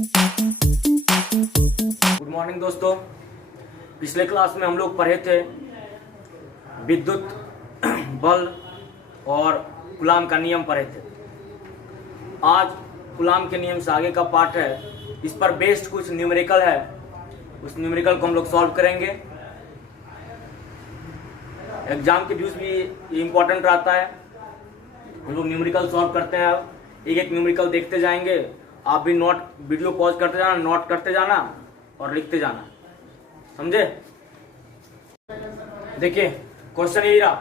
Good morning दोस्तों। पिछले class में हम लोग पढ़े थे विद्युत बल और कूलाम का नियम पढ़े थे। आज कूलाम के नियम से आगे का पार्ट है। इस पर बेस्ड कुछ न्यूमेरिकल है, उस न्यूमेरिकल को हम लोग सॉल्व करेंगे। एग्जाम के व्यूज भी इम्पोर्टेंट रहता है। हम लोग न्यूमेरिकल सॉल्व करते हैं, एक एक न्यूमेरिकल देखते जाएंगे। आप भी नोट वीडियो पॉज करते जाना, नोट करते जाना और लिखते जाना, समझे। देखिए क्वेश्चन यही रहा।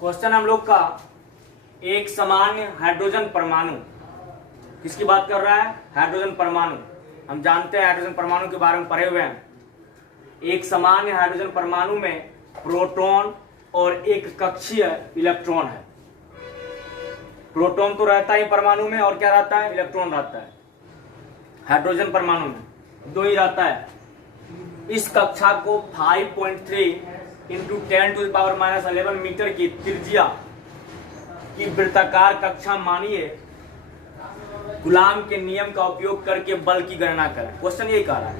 क्वेश्चन हम लोग का एक सामान्य हाइड्रोजन परमाणु, किसकी बात कर रहा है? हाइड्रोजन परमाणु। हम जानते हैं हाइड्रोजन परमाणु के बारे में पढ़े हुए हैं। एक सामान्य हाइड्रोजन परमाणु में प्रोटॉन और एक कक्षीय इलेक्ट्रॉन है। प्रोटॉन तो रहता ही परमाणु में, और क्या रहता है? इलेक्ट्रॉन रहता है। हाइड्रोजन परमाणु में दो ही रहता है। इस कक्षा को 5.3 × 10⁻11 मीटर की त्रिज्या की वृत्ताकार कक्षा मानिए। कूलाम के नियम का उपयोग करके बल की गणना करें। क्वेश्चन यही कह रहा है।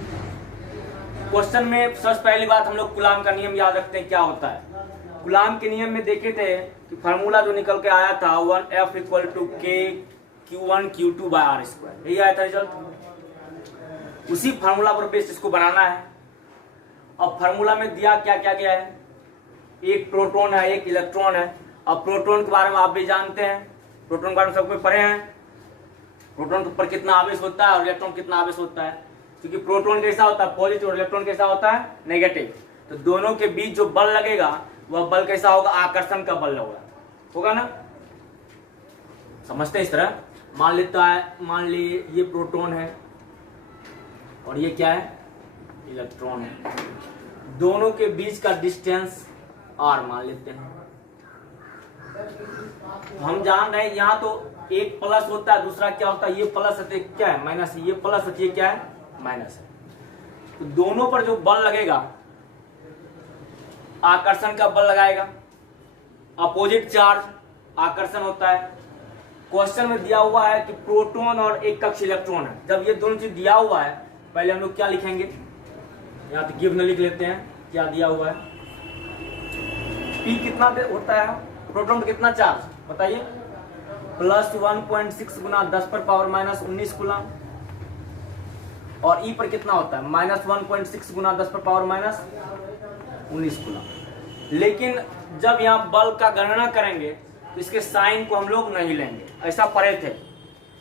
क्वेश्चन में सबसे पहली बात हम लोग कूलाम का नियम याद रखते हैं, क्या होता है। कूलाम के नियम में देखे थे कि फार्मूला जो निकल के आया था 1F = K(Q1Q2/r²), यही आया था रिजल्ट। उसी फार्मूला पर बेस इसको बनाना है। अब फार्मूला में दिया क्या क्या गया है? एक प्रोटॉन है, एक इलेक्ट्रॉन है। अब प्रोटॉन के बारे में आप भी जानते हैं, प्रोटॉन के बारे में सब कोई पढ़े हैं। प्रोटॉन के ऊपर कितना आवेश होता है और इलेक्ट्रॉन कितना आवेश होता है। क्योंकि प्रोटॉन कैसा होता है? पॉजिटिव, और इलेक्ट्रॉन कैसा होता है? नेगेटिव। तो दोनों के बीच जो बल लगेगा वह बल कैसा होगा? आकर्षण का बल होगा ना। समझते हैं इस तरह। मान लीजिए ये प्रोटॉन है और ये क्या है? इलेक्ट्रॉन है। दोनों के बीच का डिस्टेंस r मान लेते हैं। हम जान रहे हैं यहाँ तो एक प्लस होता है, दूसरा क्या होता है? ये प्लस है, क्या है? माइनस। ये प्लस है, ये क्या है? माइनस है। तो दोनों पर जो बल लगेगा आकर्षण का बल लगाएगा। अपोजिट चार्ज आकर्षण होता है। क्वेश्चन में दिया हुआ है कि प्रोटॉन और एक कक्षीय इलेक्ट्रॉन है। जब ये दोनों चीज दिया हुआ है, पहले हम लोग क्या लिखेंगे? यहाँ तो गिवन लिख लेते हैं क्या दिया हुआ है। P कितना होता है? प्रोटॉन कितना चार्ज बताइए? +1.6 × 10⁻−19 कूलम। और E पर कितना होता है? -1.6 × 10⁻−19 कूलम। लेकिन जब यहाँ बल का गणना करेंगे तो इसके साइन को हम लोग नहीं लेंगे। ऐसा पढ़े थे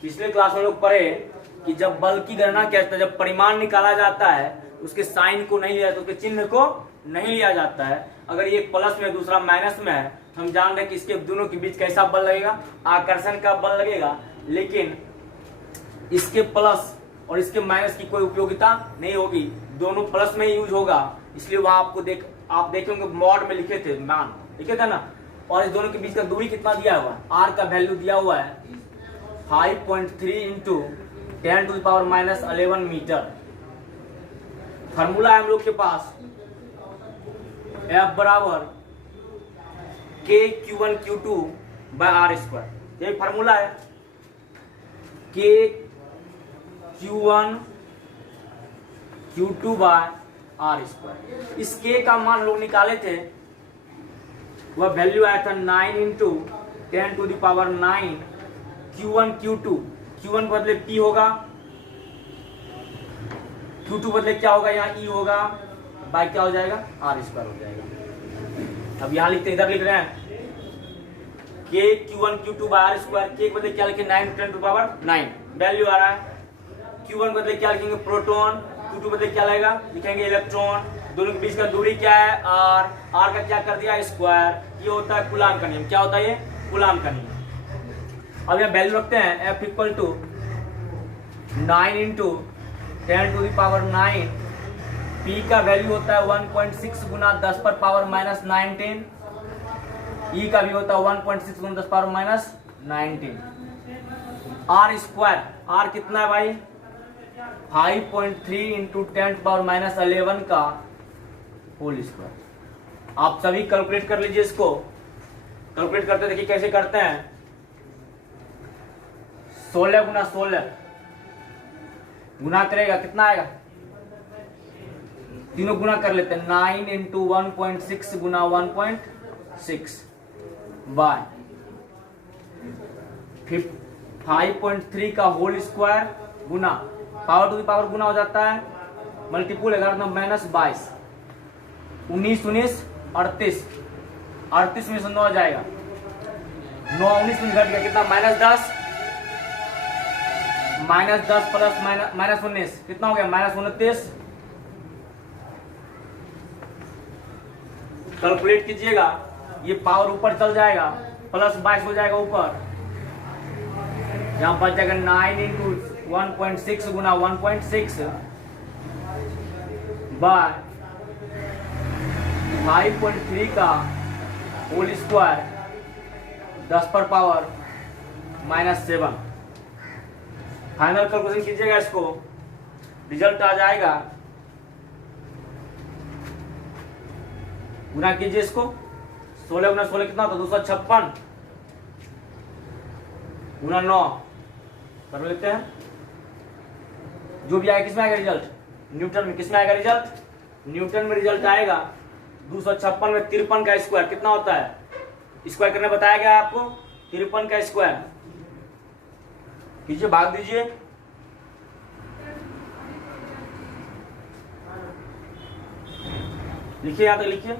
पिछले क्लास में, लोग पढ़े कि जब बल की गणना किया जाता है, जब परिमाण निकाला जाता है उसके साइन को नहीं लिया जाता, उसके चिन्ह को नहीं लिया जाता है। अगर ये प्लस में दूसरा माइनस में है, हम जान रहे हैं कि इसके दोनों के बीच कैसा बल लगेगा? आकर्षण का बल लगेगा। लेकिन इसके प्लस और इसके माइनस की कोई उपयोगिता नहीं होगी, दोनों प्लस में यूज होगा। इसलिए वहां आप देखेंगे मॉड में लिखे थे, मान लिखे थे ना। और इस दोनों के बीच का दूरी कितना दिया हुआ है? r का वैल्यू दिया हुआ है 5.3 × 10⁻11 मीटर। फार्मूला है हम लोग के पास F = K(Q1Q2/r²). यही फार्मूला है K(Q1Q2/r²). इस K का मान लोग निकाले थे, वह वैल्यू आया था 9 × 10⁹ Q1Q2। Q1 बदले P होगा, Q2 बदले क्या होगा? यहाँ E होगा, बाय क्या हो जाएगा? r² हो जाएगा। अब यहाँ लिखते, इधर लिख रहे हैं K(Q1Q2/r²). K बदले क्या लिखे? 9 × 10⁹ वैल्यू आ रहा है। Q1 बदले क्या लिखेंगे? प्रोटॉन। Q2 बदले क्या लगेगा? लिखेंगे इलेक्ट्रॉन। दोनों के बीच का दूरी क्या है? r। r का क्या कर दिया? स्क्वायर। ये होता है कूलाम का नियम। क्या होता है ये? कूलाम का नियम। अब यहाँ वैल्यू रखते हैं F = 9 × 10⁹ P का वैल्यू होता है 1.6 × 10⁻−19। E का भी होता है 1.6 × 10⁻−19। r², r कितना है भाई? 5.3 × 10⁻11 का होल स्क्वायर। आप सभी कैलकुलेट कर लीजिए इसको। कैलकुलेट करते देखिए कैसे करते हैं। 16 × 16 गुना करेगा कितना आएगा, तीनों गुना कर लेते हैं, 9 इंटू 1.6 गुना 1.6 बाय 5.3 का होल स्क्वायर गुना पावर टू द पावर गुना हो जाता है, मल्टीपुल 11 माइनस 22, 19 19 38, 38 में से 9 जाएगा, 9 19 में घट गया कितना, -10 प्लस -19 कितना हो गया, -29। कैलकुलेट कीजिएगा, ये पावर ऊपर चल जाएगा, प्लस 22 हो जाएगा ऊपर, यहां बच जाएगा 9 इंटू 1.6 गुना 1.6 बाय 5.3 का होल स्क्वायर 10 पर पावर -7। फाइनल कैलकुलेशन कीजिएगा, इसको रिजल्ट आ जाएगा, गुना कीजिए इसको, 16 गुना 16 कितना होता है, 256 गुना 9 कर लेते हैं, जो भी आएगा किसमें आएगा रिजल्ट, न्यूटन में। किसमें आएगा रिजल्ट, न्यूटन में रिजल्ट आएगा। 256 में 53 का स्क्वायर कितना होता है, स्क्वायर करने बताया गया आपको, 53 का स्क्वायर कीजिए, भाग दीजिए, लिखिए, यहां तक लिखिए,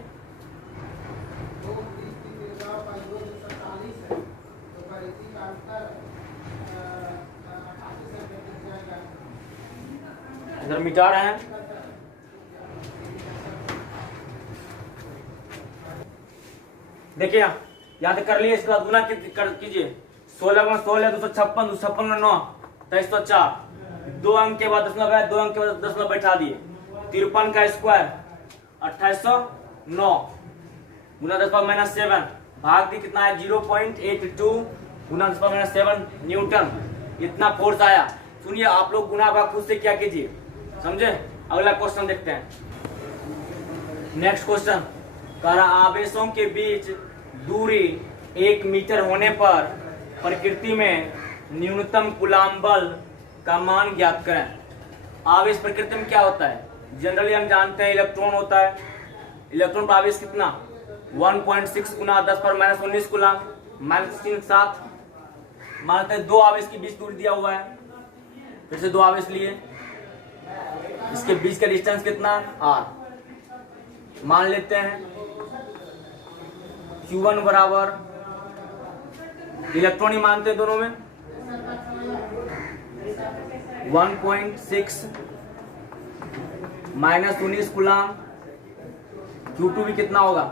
इधर मिटा रहे हैं, देखिए यहां तक कर लिए, इसके बाद गुना कीजिए, 16 गुना 16 256, 256 गुना 9 2304, 2 अंक के बाद दशमलव है, 2 अंक के बाद दशमलव बैठा दिए, 53 का स्क्वायर 2809 गुना 10⁻7 भाग दी कितना है 0.82 गुना 10⁻7 न्यूटन, इतना फोर्स आया। सुनिए आप लोग गुना भाग खुद से क्या कीजिए, समझे। अगला क्वेश्चन देखते हैं, नेक्स्ट क्वेश्चन कह रहा आवेशों के बीच दूरी 1 मीटर होने पर प्रकृति में न्यूनतम कूलाम बल का मान ज्ञात करें। आवेश प्रकृति में क्या होता है, जनरली हम जानते हैं इलेक्ट्रॉन होता है, इलेक्ट्रॉन का आवेश कितना 1.6 गुना 10⁻19 कूलाम, -3 7, मानते हैं 2 आवेश के बीच दूरी दिया हुआ है, फिर से 2 आवेश लिए, इसके बीच का डिस्टेंस कितना r, मान लेते हैं Q1 बराबर, इलेक्ट्रॉन ही मानते हैं दोनों में 1.6 -19 कूलाम, Q2 भी कितना होगा,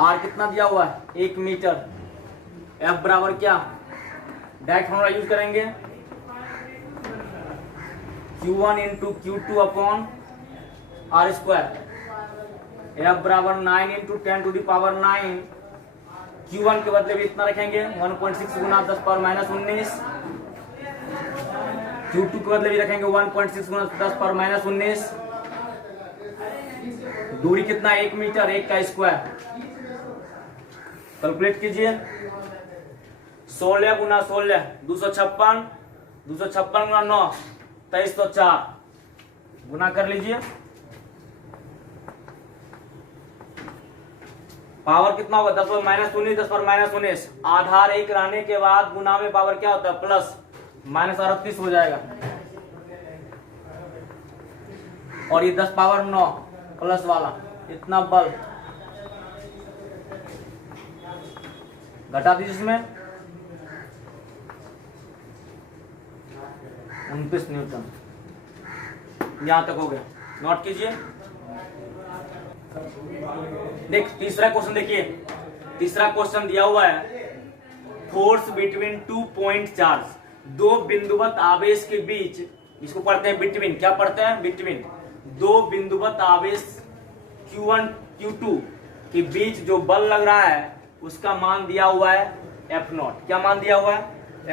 R कितना दिया हुआ है 1 मीटर, F बराबर क्या, डायरेक्ट फॉर्मूला यूज करेंगे Q1 into Q2 upon R square, F बराबर 9 into 10 to the power 9, Q1 के बदले भी इतना रखेंगे 1.6 गुना 10⁻19, Q2 के बदले भी रखेंगे 1.6 गुना 10⁻19, दूरी कितना 1 मीटर, 1 का स्क्वायर, कैलकुलेट कीजिए, 16 गुना 16 256, 256 गुना 9 2304, गुना कर लीजिए, पावर कितना होगा 10⁻19, 10⁻19, आधार 1 रहने के बाद गुना में पावर क्या होता है प्लस, -38 हो जाएगा, और ये 10 पावर 9 प्लस वाला इतना बल, घटा दीजिए इसमें 29 न्यूटन, यहां तक हो गया, नोट कीजिए। देख तीसरा क्वेश्चन देखिए, तीसरा क्वेश्चन दिया हुआ है फोर्स बिटवीन 2 पॉइंट चार्ज, 2 बिंदुवत आवेश के बीच, इसको पढ़ते हैं बिटवीन, क्या पढ़ते हैं बिटवीन, 2 बिंदुवत आवेश Q1 Q2 के बीच जो बल लग रहा है उसका मान दिया हुआ है F0, क्या मान दिया हुआ है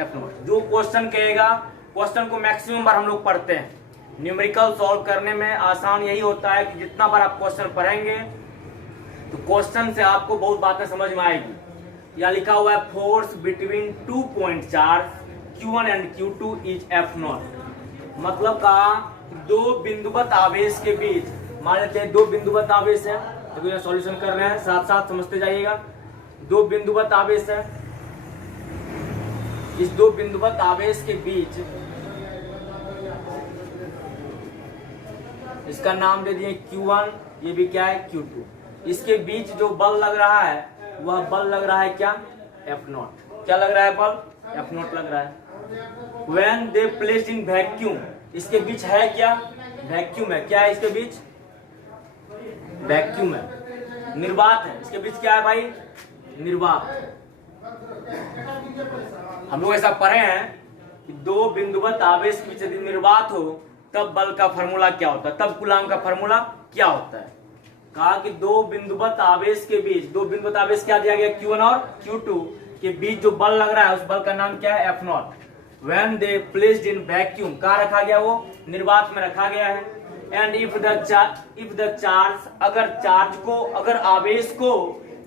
F0। जो क्वेश्चन कहेगा, क्वेश्चन को मैक्सिमम बार हम लोग पढ़ते हैं, न्यूमेरिकल सॉल्व करने में आसान यही होता है कि जितना बार आप क्वेश्चन पढ़ेंगे तो क्वेश्चन से आपको बहुत बातें समझ में आएगी। यहाँ लिखा हुआ है force between 2 point charge Q1 and Q2 is F not. मतलब कहा दो बिंदुवत आवेश के बीच, मान लेते हैं दो बिंदुवत आवेश है, तो ये सॉल्यूशन कर रहे हैं, साथ साथ समझते जाइएगा। दो बिंदुवत आवेश है, इस दो बिंदुवत आवेश के बीच इसका नाम दे दिए Q1, ये भी क्या है Q2। इसके बीच जो बल लग रहा है वह बल लग रहा है क्या, F नॉट। क्या लग रहा है बल, F नॉट लग रहा है। When they placed in vacuum, इसके बीच है क्या, वैक्यूम है। क्या है इसके बीच, वैक्यूम है, निर्वात है। इसके बीच क्या है भाई, निर्वात। हम लोग ऐसा पढ़े हैं कि दो बिंदुवत आवेश के बीच यदि निर्वात हो तब बल का फॉर्मूला क्या होता है, तब कूलाम का फॉर्मूला क्या होता है। कहा कि दो बिंदुवत आवेश के बीच, दो बिंदुवत आवेश क्या दिया गया, Q1 और Q2 के बीच जो बल लग रहा है उस बल का नाम क्या है, F not. When they placed in vacuum, कहाँ रखा गया, वो निर्वात में रखा गया है। एंड इफ द चार्ज, अगर चार्ज को, अगर आवेश को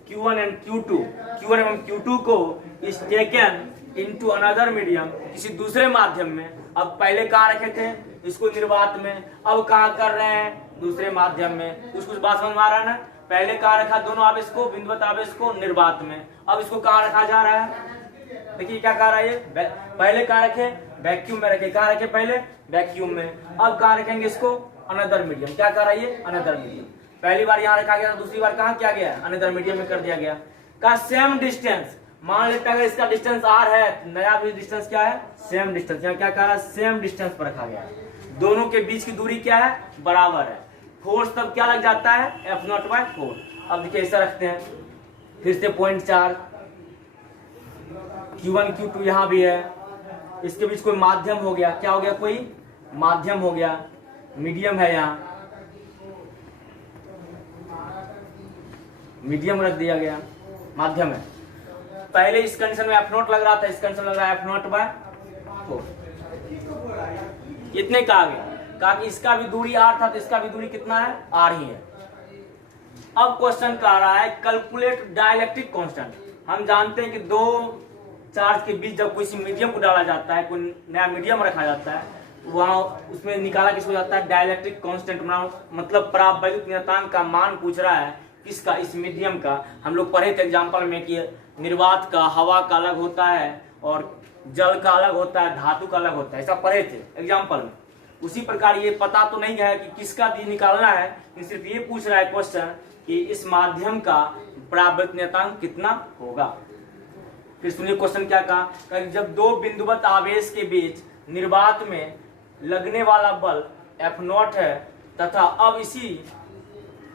Q1 एंड Q2, Q1 एवं Q2 को is taken into another medium, किसी दूसरे माध्यम में। अब पहले कहाँ रखे थे, इसको निर्वात में, अब कहाँ कर रहे हैं, दूसरे माध्यम में। कुछ बात समझ में आ रहा है ना। पहले कहाँ रखा दोनों आवेश को, बिंदुवत आवेश को, निर्वात में। अब इसको कहाँ रखा जा रहा है, देखिए क्या कह रहा है ये, पहले कहाँ रखे, वैक्यूम में रखे। कहाँ रखे पहले, वैक्यूम में। अब कहाँ रखेंगे इसको, अनदर मीडियम। क्या कर रहा है ये, अनदर मीडियम। पहली बार यहाँ रखा गया, दूसरी बार कहाँ किया गया, अनदर मीडियम में कर दिया गया। का सेम डिस्टेंस, मान लेते हैं अगर इसका डिस्टेंस r है, नया भी डिस्टेंस क्या है, सेम डिस्टेंस। यहाँ क्या कह रहा है, सेम डिस्टेंस पर रखा गया है। दोनों के बीच की दूरी क्या है, बराबर है। फोर्स तब क्या लग जाता है, F नॉट बाय 4। अब देखिए ऐसा रखते हैं, फिर से पॉइंट 4, Q1 Q2 यहाँ भी है, इसके बीच कोई माध्यम हो गया। क्या हो गया, कोई माध्यम हो गया, मीडियम है, यहाँ मीडियम रख दिया गया, माध्यम है। पहले इस कंडीशन में F नॉट लग रहा था, इस कंडीशन में लग रहा है F नॉट बाय 4। इतने कहा गया, कहा कि इसका भी दूरी r था तो इसका भी दूरी कितना है, r ही है। अब क्वेश्चन कह रहा है कैलकुलेट डाइलेक्ट्रिक कांस्टेंट। हम जानते हैं कि दो चार्ज के बीच जब किसी मीडियम को डाला जाता है, कोई नया मीडियम रखा जाता है, वहां उसमें निकाला किसको जाता है, डाइलेक्ट्रिक कांस्टेंट। मतलब परावैद्युत नियतांक का मान पूछ रहा है, किसका, इस मीडियम का। हम लोग पढ़े थे एग्जाम्पल में कि निर्वात का, हवा का अलग होता है और जल का अलग होता है, धातु का अलग होता है, ऐसा पढ़े थे एग्जाम्पल में। उसी प्रकार ये पता तो नहीं है कि किसका निकालना है, सिर्फ ये पूछ रहा है क्वेश्चन कि इस माध्यम का परावैद्युत नियतांक कितना होगा। फिर सुनिए क्वेश्चन क्या कहा, जब दो बिंदुवत आवेश के बीच निर्वात में लगने वाला बल F नॉट है तथा अब इसी,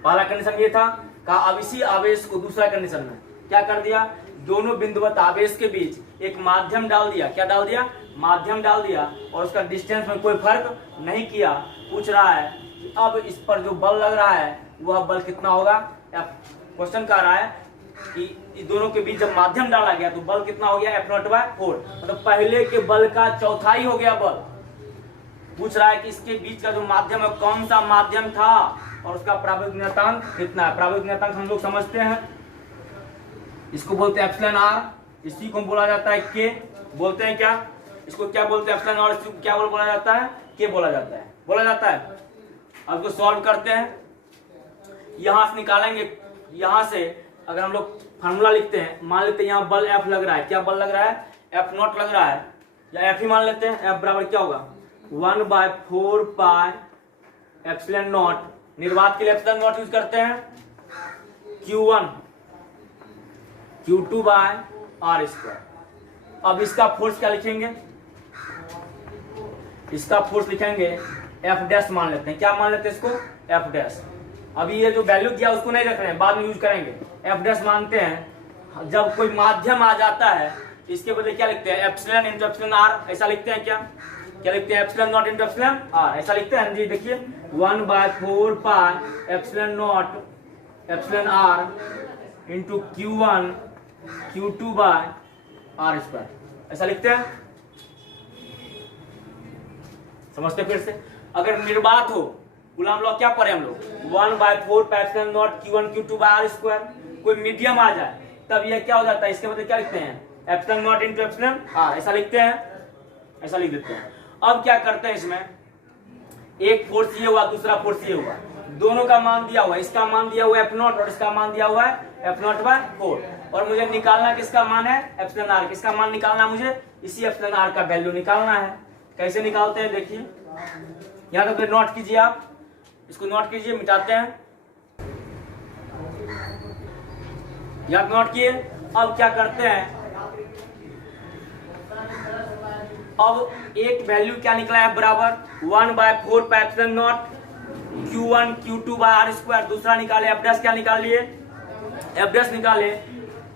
पहला कंडीशन ये था, कहा अब इसी आवेश को दूसरा कंडीशन में क्या कर दिया, दोनों बिंदुवत आवेश के बीच एक माध्यम डाल दिया। क्या डाल दिया, माध्यम डाल दिया, और उसका डिस्टेंस में कोई फर्क नहीं किया। पूछ रहा है कि अब इस पर जो बल लग रहा है वह बल कितना होगा। क्वेश्चन कह रहा है कि इस दोनों के बीच जब माध्यम डाला गया तो बल कितना हो गया, F नॉट बाय 4। मतलब पहले के बल का चौथाई हो गया बल। पूछ रहा है कि इसके बीच का जो माध्यम है कौन सा माध्यम था और उसका परावैद्युत नियतांक कितना है। परावैद्युत नियतांक हम लोग समझते हैं, इसको बोलते हैं एप्सिलॉन r, इसी को बोला जाता है k, बोलते हैं क्या, इसको क्या बोलते हैं, एप्सिलॉन r, इसको क्या बोला जाता है, k बोला जाता है। अब इसको सॉल्व करते हैं, यहां से निकालेंगे। यहां से अगर हम लोग फार्मूला लिखते हैं, मान लेते हैं यहाँ बल F लग रहा है। क्या बल लग रहा है, F नॉट लग रहा है, या F ही मान लेते हैं। F बराबर क्या होगा, 1/4 पाई एप्सिलॉन नॉट। निर्वात के लिए एप्सिलॉन नॉट यूज करते हैं, Q1 Q2 by r square. अब इसका फोर्स क्या लिखेंगे, इसका फोर्स लिखेंगे F डैश मान लेते हैं। क्या मान लेते हैं इसको, F डैश। अभी ये जो वैल्यू दिया उसको नहीं रख रहे हैं, बाद में यूज करेंगे। F डैश मानते हैं, जब कोई माध्यम आ जाता है इसके बदले क्या लिखते हैं, एप्सिलॉन इंटू एप्सिलॉन r, ऐसा लिखते हैं। क्या लिखते हैं, epsilon naught into epsilon r, ऐसा लिखते हैं जी। देखिए 1/4 pi epsilon naught epsilon r into Q1 Q2 by r square, ऐसा लिखते हैं। समझते फिर से, अगर निर्वात हो, गुलाम लॉ क्या पढ़े हम लोग, 1/4 pi epsilon naught Q1 Q2 by r square. कोई मीडियम आ जाए तब ये क्या हो जाता है, इसके बदले क्या लिखते हैं, epsilon naught into epsilon r, ऐसा लिखते हैं। ऐसा लिख देते हैं। अब क्या करते हैं, इसमें एक फोर्स ये हुआ, दूसरा फोर्स ये हुआ, दोनों का मान दिया हुआ है, इसका मान दिया हुआ है F0 और इसका मान दिया हुआ है F0/4, और मुझे निकालना किसका मान है, एप्सिलॉन आर। किसका मान निकालना, मुझे इसी एप्सिलॉन आर का वैल्यू निकालना है। कैसे निकालते हैं देखिए, यहाँ तक नोट कीजिए, आप इसको नोट कीजिए, मिटाते हैं, यहाँ नोट किए। अब क्या करते हैं, अब एक वैल्यू क्या निकला है, बराबर 1/4 pi epsilon naught Q1 Q2/r²। दूसरा निकाले एफ डैश, क्या निकाल लिए, एफ डैश निकाले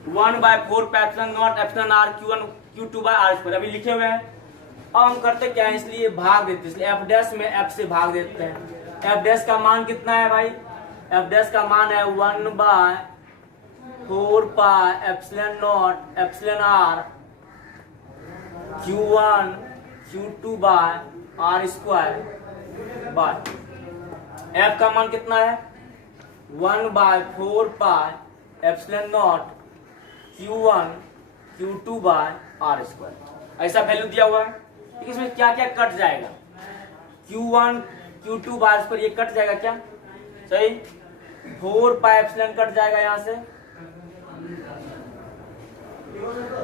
1/4 pi epsilon naught epsilon r Q1 Q2/r²। अभी लिखे हुए हैं। अब हम करते क्या है, इसलिए भाग देते हैं, इसलिए एफ डैश में एफ से भाग देते हैं। एफ डैश का मान कितना है भाई, एफ डैश का मान है 1/4 pi epsilon naught epsilon r Q1 Q2/r²। By F का मान कितना है, 1/4 pi epsilon naught Q1 Q2/r²। ऐसा वैल्यू दिया हुआ है। इसमें क्या क्या कट जाएगा, Q1 Q2/r² ये कट जाएगा क्या, सही, 4 पाई एप्सिलॉन कट जाएगा, यहाँ से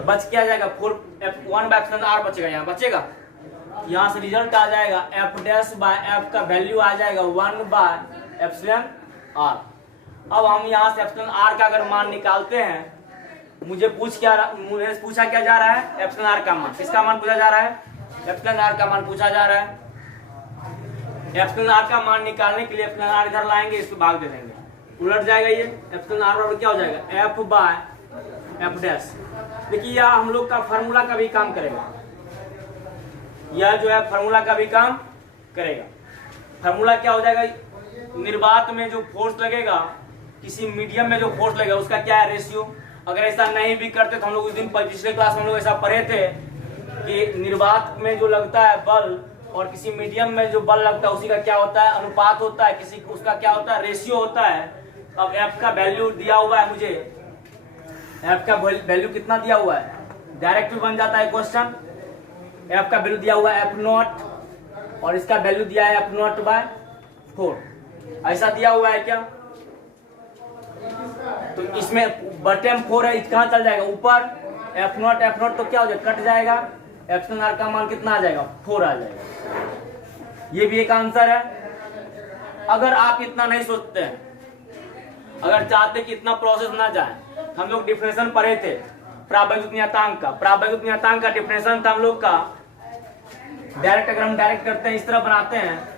बच क्या जाएगा, 1/r बचेगा, यहाँ बचेगा, यहाँ से रिजल्ट आ जाएगा एफ डैश बाय एफ का वैल्यू आ जाएगा 1/εr। अब हम यहाँ से एप्सिलॉन आर का अगर मान निकालते हैं, मुझे पूछा क्या जा रहा है, एप्सिलॉन आर का मान, किसका मान पूछा जा रहा है, एप्सिलॉन आर का मान पूछा जा रहा है। एप्सिलॉन आर का मान निकालने के लिए एप्सिलॉन आर इधर लाएंगे, इसको भाग दे देंगे, उलट जाएगा ये, एप्सिलॉन आर बराबर क्या हो जाएगा, एफ बाय एफ डैश। देखिए यह हम लोग का फार्मूला का भी काम करेगा, यह जो है फार्मूला का भी काम करेगा। फार्मूला क्या हो जाएगा, निर्वात में जो फोर्स लगेगा, किसी मीडियम में जो फोर्स लगेगा, उसका क्या है रेशियो। अगर ऐसा नहीं भी करते तो हम लोग उस दिन पिछले क्लास में हम लोग ऐसा पढ़े थे कि निर्वात में जो लगता है बल और किसी मीडियम में जो बल लगता है उसी का क्या होता है, अनुपात होता है, किसी उसका क्या होता है, रेशियो होता है। अब एफ का वैल्यू दिया हुआ है, मुझे एफ का वैल्यू कितना दिया हुआ है, डायरेक्ट भी बन जाता है क्वेश्चन। एफ का वैल्यू दिया हुआ है F0 और इसका वैल्यू दिया है F0/4, ऐसा दिया हुआ है क्या, तो इसमें बटन 4 है, कहाँ चल जाएगा ऊपर, F0 तो क्या हो जाएगा, कट जाएगा, एप्सिलॉन आर का मान कितना आ जाएगा, 4 आ जाएगा। ये भी एक आंसर है। अगर आप इतना नहीं सोचते हैं, अगर चाहते कि इतना प्रोसेस ना जाए, हम लोग डिफरेंशियल पढ़े थे प्रावैद्युत नियतांक का, प्रावैद्युत नियतांक का डिफरेंशियल था हम लोग का, डायरेक्ट अगर हम डायरेक्ट करते हैं, इस तरह बनाते हैं,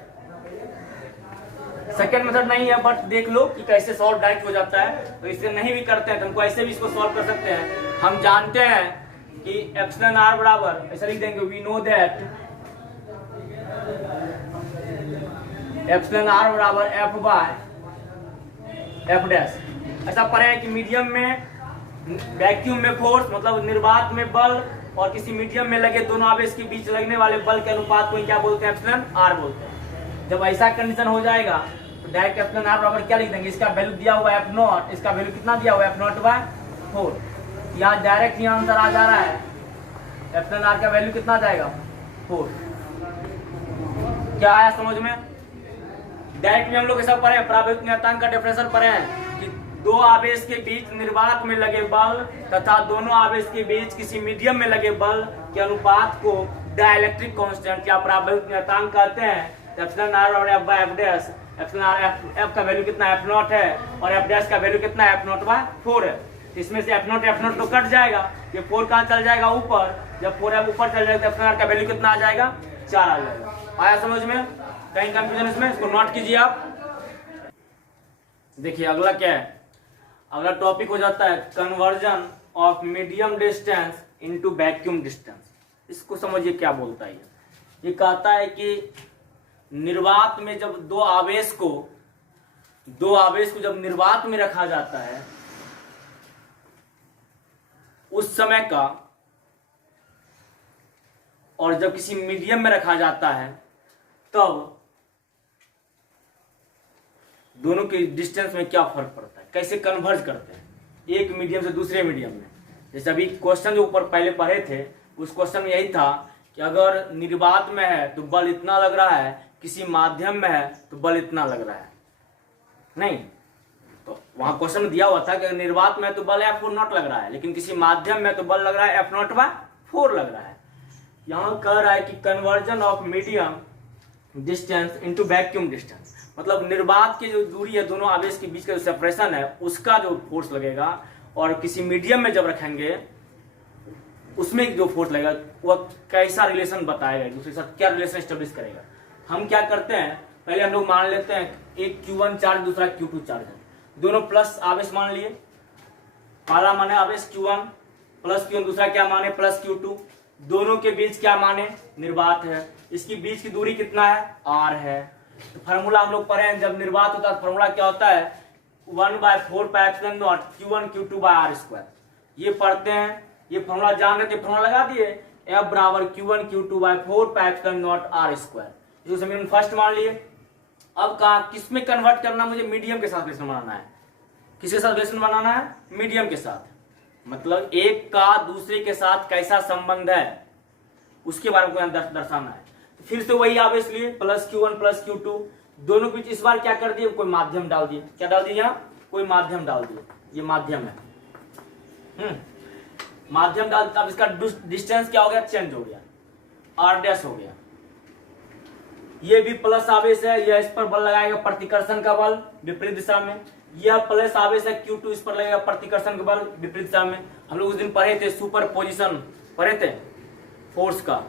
सेकेंड मेथड नहीं है, बट देख लो कि कैसे सॉल्व डायरेक्ट हो जाता है। तो इससे नहीं भी करते हैं तो हमको ऐसे भी इसको सॉल्व कर सकते हैं। हम जानते हैं कि एप्सिलॉन आर बराबर, ऐसा लिख देंगे, we know that epsilon r बराबर एफ बाय एफ डैश। ऐसा पढ़े है कि मीडियम में, वैक्यूम में फोर्स मतलब निर्वात में बल और किसी मीडियम में लगे दोनों आवेश के बीच लगने वाले बल के अनुपात को क्या बोलते हैं, एप्सिलॉन आर बोलते हैं। जब ऐसा कंडीशन हो जाएगा तो डायरेक्ट एप्सिलॉन आर बराबर क्या लिख देंगे, इसका वैल्यू दिया हुआ है F0, इसका वैल्यू कितना दिया हुआ है F0/4। यहाँ डायरेक्ट ही आंसर आ जा रहा है, एप्सिलॉन आर का वैल्यू कितना जाएगा, 4। क्या आया समझ में, डायरेक्ट में हम लोग ऐसा पढ़े, प्रावैद्युत नियतांक का डिफरेंशियल पढ़े हैं कि दो आवेश के बीच निर्वात में लगे बल तथा दोनों आवेश के बीच किसी मीडियम में लगे बल के अनुपात को डाइलेक्ट्रिक कांस्टेंट या प्रावैद्युत नियतांक कहते हैं। एप्सिलॉन आर और F by F dash, epsilon r F का वैल्यू कितना F0 है और एफ डैश का वैल्यू कितना है, F0/4 है। इसमें से F0 तो कट जाएगा, ये 4 कहाँ चल जाएगा ऊपर, जब 4 ऊपर चल जाएगा तो एप्सिलॉन आर का वैल्यू कितना आ जाएगा, 4 आ जाएगा। आया समझ में, कहीं कंफ्यूजन इसमें, इसको नोट कीजिए आप। देखिए अगला क्या है, अगला टॉपिक हो जाता है conversion of medium distance into vacuum distance. इसको समझिए क्या बोलता है, ये कहता है कि निर्वात में जब दो आवेश को जब निर्वात में रखा जाता है उस समय का, और जब किसी मीडियम में रखा जाता है तब दोनों के डिस्टेंस में क्या फर्क पड़ता है, कैसे कन्वर्ज करते हैं एक मीडियम से दूसरे मीडियम में। जैसे अभी क्वेश्चन जो ऊपर पहले पढ़े थे, उस क्वेश्चन में यही था कि अगर निर्वात में है तो बल इतना लग रहा है, किसी माध्यम में है तो बल इतना लग रहा है, नहीं। तो वहां क्वेश्चन दिया हुआ था कि अगर निर्वात में है तो बल F0 लग रहा है, लेकिन किसी माध्यम में तो बल लग रहा है F0/4 लग रहा है। यहां कह रहा है कि conversion of medium distance into vacuum distance, मतलब निर्वात की जो दूरी है, दोनों आवेश के बीच का जो सेपरेशन है, उसका जो फोर्स लगेगा, और किसी मीडियम में जब रखेंगे उसमें जो फोर्स लगेगा वह कैसा रिलेशन बताएगा, एक दूसरे के साथ क्या रिलेशन स्टेब्लिश करेगा। हम क्या करते हैं, पहले हम लोग मान लेते हैं एक Q1 चार्ज, दूसरा Q2 चार्ज है, दोनों प्लस आवेश मान लिए। पहला माने आवेश Q1 प्लस Q1, दूसरा क्या माने प्लस Q2। दोनों के बीच क्या माने, निर्वात है। इसकी बीच की दूरी कितना है, r है। तो फार्मूला हम लोग पढ़े हैं, जब निर्वात होता है फार्मूला क्या होता है, 1/4πε0 Q1 Q2/r²। ये पढ़ते हैं, ये फार्मूला जान रहे थे, फार्मूला लगा दिए, F बराबर Q1 Q2/4πε0 r²। जो समीकरण फर्स्ट मान लिए। अब कहा किस में कन्वर्ट करना, मुझे मीडियम के साथ रिलेशन बनाना है। किसके साथ रिलेशन बनाना है, मीडियम के साथ, मतलब एक का दूसरे के साथ कैसा संबंध है उसके बारे में दर्शाना है। तो फिर से वही आवेश लिए, प्लस Q1 प्लस Q2, दोनों के बीच इस बार क्या कर दिए, कोई माध्यम डाल दिए। क्या डाल दिए, यहाँ कोई माध्यम डाल दिए, ये माध्यम है। माध्यम डाल, अब इसका डिस्टेंस क्या हो गया, चेंज हो गया, r' हो गया। ये भी प्लस आवेश है, यह इस पर बल लगाएगा प्रतिकर्षण का बल विपरीत दिशा में। यह प्लस आवेश है Q2, इस पर लगेगा प्रतिकर्षण का बल विपरीत दिशा में। हम लोग उस दिन पढ़े थे सुपर पोजिशन, पढ़े थे फोर्स का,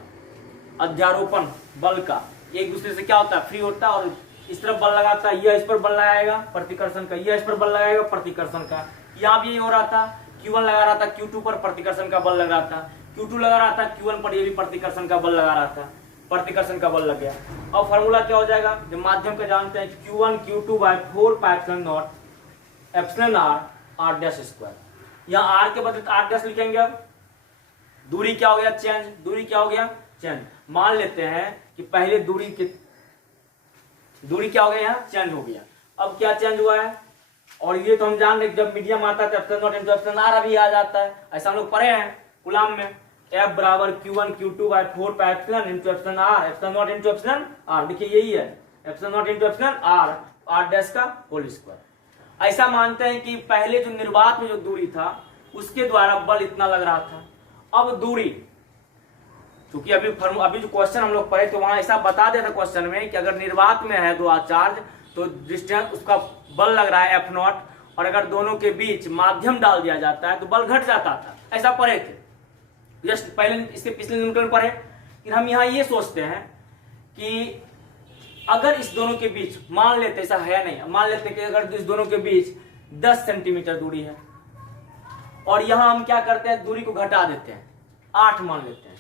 अध्यारोपण बल का, एक दूसरे से क्या होता है, फ्री होता है, और इस तरफ बल लगाता है, यह इस पर बल लगाएगा प्रतिकर्षण का, यह इस पर बल लगाएगा प्रतिकर्षण का। यहाँ भी यही हो रहा था, Q1 लगा रहा था Q2 पर, प्रतिकर्षण का बल लग रहा था, Q2 लगा रहा था Q1 पर, ये भी प्रतिकर्षण का बल लगा रहा था, प्रतिकर्षण का बल लग गया। अब फार्मूला क्या हो जाएगा, जब माध्यम का जानते हैं, Q1 Q2/4πε0 r'²। यहाँ r के बदले r' लिखेंगे। अब दूरी क्या हो गया, चेंज, दूरी क्या हो गया, चेंज। मान लेते हैं कि पहले दूरी क्या हो गया, यहाँ चेंज हो गया। अब क्या चेंज हुआ है, और ये तो हम जान रहे जब मीडियम आता है तो ε0 × εr अभी आ जाता है, ऐसा हम लोग पढ़े हैं कूलाम में। F बराबर Q1 Q2/4πε × εr, ε0 × εr, देखिए यही है, ε0 × εr, r' का होल स्क्वायर। ऐसा मानते हैं कि पहले जो निर्वात में जो दूरी था उसके द्वारा बल इतना लग रहा था। अब दूरी, क्योंकि अभी जो क्वेश्चन हम लोग पढ़े तो वहां ऐसा बता दिया था क्वेश्चन में कि अगर निर्वात में है दो चार्ज तो डिस्टेंस, उसका बल लग रहा है F0, और अगर दोनों के बीच माध्यम डाल दिया जाता है तो बल घट जाता था, ऐसा पढ़े थे जस्ट पहले, इसके पिछले न्यूटन पढ़े। फिर हम यहाँ ये सोचते हैं कि अगर इस दोनों के बीच, मान लेते ऐसा है नहीं, मान लेते कि अगर इस दोनों के बीच 10 सेंटीमीटर दूरी है, और यहां हम क्या करते हैं, दूरी को घटा देते हैं, 8 मान लेते हैं,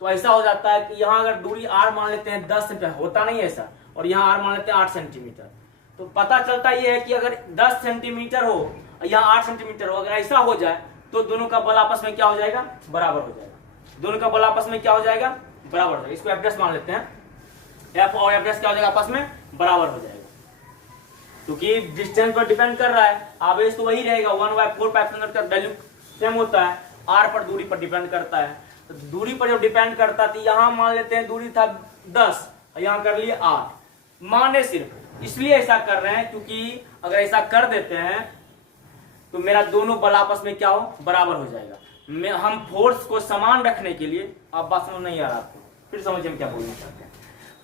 तो ऐसा हो जाता है कि यहां अगर दूरी r मान लेते हैं 10 सेंटीमीटर, होता नहीं ऐसा, और यहां r मान लेते हैं 8 सेंटीमीटर, तो पता चलता ये है कि अगर 10 सेंटीमीटर हो, यहाँ 8 सेंटीमीटर हो, अगर ऐसा हो जाए तो दोनों का बल आपस में क्या हो जाएगा, बराबर हो जाएगा। दोनों का बल आपस में क्या हो जाएगा, बराबर हो जाएगा। इसको F' मान लेते हैं, F और F' क्या हो जाएगा, आपस में बराबर हो जाएगा, क्योंकि डिस्टेंस पर डिपेंड कर रहा है। आवेश तो वही रहेगा, 1/4πε0 का वैल्यू सेम होता है, r पर दूरी पर डिपेंड करता है। तो दूरी पर जब डिपेंड करता है, यहाँ मान लेते हैं दूरी था 10, यहाँ कर लिए 8, माने सिर्फ इसलिए ऐसा कर रहे हैं क्योंकि अगर ऐसा कर देते हैं तो मेरा दोनों बल आपस में क्या हो, बराबर हो जाएगा। हम फोर्स को समान रखने के लिए, आप बात समझ नहीं आ रहा आपको, फिर समझिए हम क्या बोलना चाहते हैं।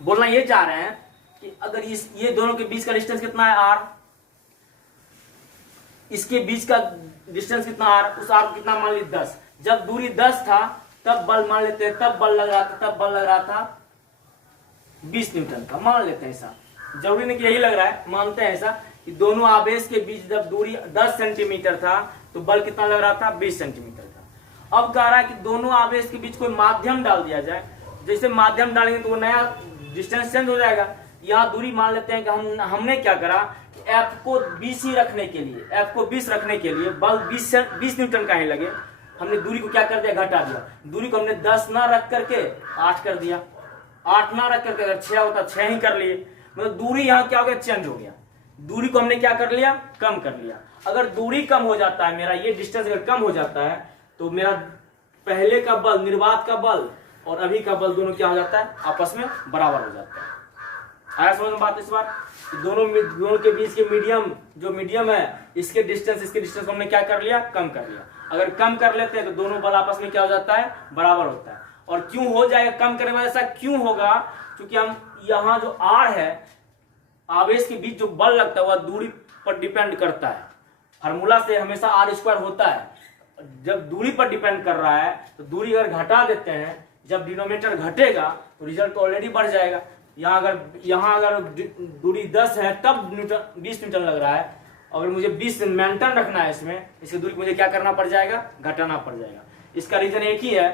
बोलना ये चाह रहे हैं कि अगर ये दोनों के बीच का डिस्टेंस कितना है, r, इसके बीच का डिस्टेंस कितना r, उस r कितना मान ली 10। जब दूरी 10 था तब बल मान लेते हैं, तब बल लग रहा था 20 न्यूटन का, मान लेते हैं ऐसा, जरूरी नहीं कि यही लग रहा है, मानते हैं ऐसा कि दोनों आवेश के बीच जब दूरी 10 सेंटीमीटर था तो बल कितना लग रहा था, 20 सेंटीमीटर था। अब कह रहा है कि दोनों आवेश के बीच कोई माध्यम डाल दिया जाए, जैसे माध्यम डालेंगे तो वो नया डिस्टेंस चेंज हो जाएगा। यहाँ दूरी मान लेते हैं कि हमने क्या करा, F को 20 ही रखने के लिए, F को 20 रखने के लिए बल 20 न्यूटन का ही लगे, हमने दूरी को क्या कर दिया, घटा दिया। दूरी को हमने 10 ना रख करके 8 कर दिया, 8 ना रख करके अगर 6 होता 6 ही कर लिए, मतलब दूरी यहाँ क्या हो गया, चेंज हो गया। दूरी को हमने क्या कर लिया, कम कर लिया। अगर दूरी कम हो जाता है, मेरा ये डिस्टेंस अगर कम हो जाता है तो मेरा पहले का बल, निर्वात का बल और अभी का बल दोनों क्या हो जाता है, आपस में बराबर हो जाता है। आया समझ में बात इस बार? दोनों के बीच के जो मीडियम है, इसके डिस्टेंस को हमने क्या कर लिया, कम कर लिया। अगर कम कर लेते हैं तो दोनों बल आपस में क्या हो जाता है, बराबर होता है। और क्यों हो जाएगा कम करने में, ऐसा क्यों होगा, क्योंकि हम यहाँ जो आर है, आवेश के बीच जो बल लगता है वह दूरी पर डिपेंड करता है। फार्मूला से हमेशा आर स्क्वायर होता है। जब दूरी पर डिपेंड कर रहा है तो दूरी अगर घटा देते हैं, जब डिनोमिनेटर घटेगा तो रिजल्ट तो ऑलरेडी बढ़ जाएगा। यहाँ अगर दूरी 10 है तब 20 न्यूटन लग रहा है, अगर मुझे 20 मेंटेन रखना है इसकी दूरी मुझे क्या करना पड़ जाएगा, घटाना पड़ जाएगा। इसका रीजन एक ही है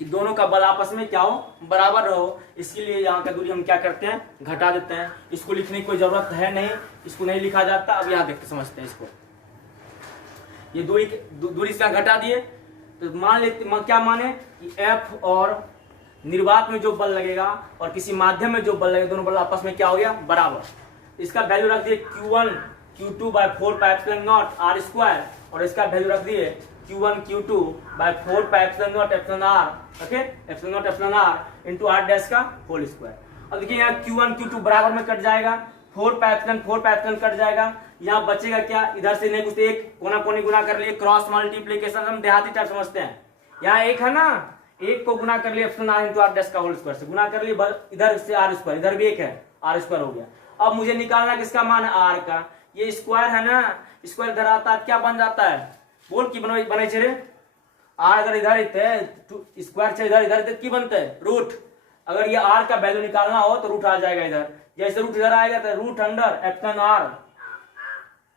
कि दोनों का बल आपस में क्या हो, बराबर रहो। इसके लिए यहाँ का दूरी हम क्या करते हैं, घटा देते हैं। इसको लिखने की कोई जरूरत है नहीं, इसको नहीं लिखा जाता। अब यहाँ देखते समझते हैं इसको। ये दूरी इसका घटा दिए तो मान लेते क्या माने कि F और निर्वात में जो बल लगेगा और किसी माध्यम में जो बल लगेगा, दोनों बल आपस में क्या हो गया, बराबर। इसका वैल्यू रख दिए Q1 Q2 by 4 pi epsilon naught R square, और इसका वैल्यू रख दिए Q1 Q2 by 4 pi epsilon naught epsilon R, okay, epsilon naught epsilon R into R dash का होल स्क्वायर। अब देखिए यहाँ Q1 Q2 बराबर में कट जाएगा, 4 पाई एप्सिलॉन कट जाएगा। यहाँ बचेगा क्या, इधर से नहीं कुछ एक कोना कोनी गुना कर लिए, क्रॉस मल्टीप्लीकेशन हम देहाती टाइप समझते हैं। यहाँ एक है ना, एक को गुना कर लिए epsilon R into R dash का होल स्क्वायर से, गुना कर लिए इधर से R स्क्वायर, इधर भी एक है R स्क्वायर हो गया। अब मुझे निकालना किसका मान है, R का। ये स्क्वायर है ना, स्क्वायर इधर आता है क्या बन जाता है, बोल की बने छे रे, R अगर इधर इतने स्क्वायर छे इधर की बनते है रूट। अगर ये R का वैल्यू निकालना हो तो रूट आ जाएगा इधर, जैसे रूट इधर आएगा तो रूट अंडर एप्सिलॉन R,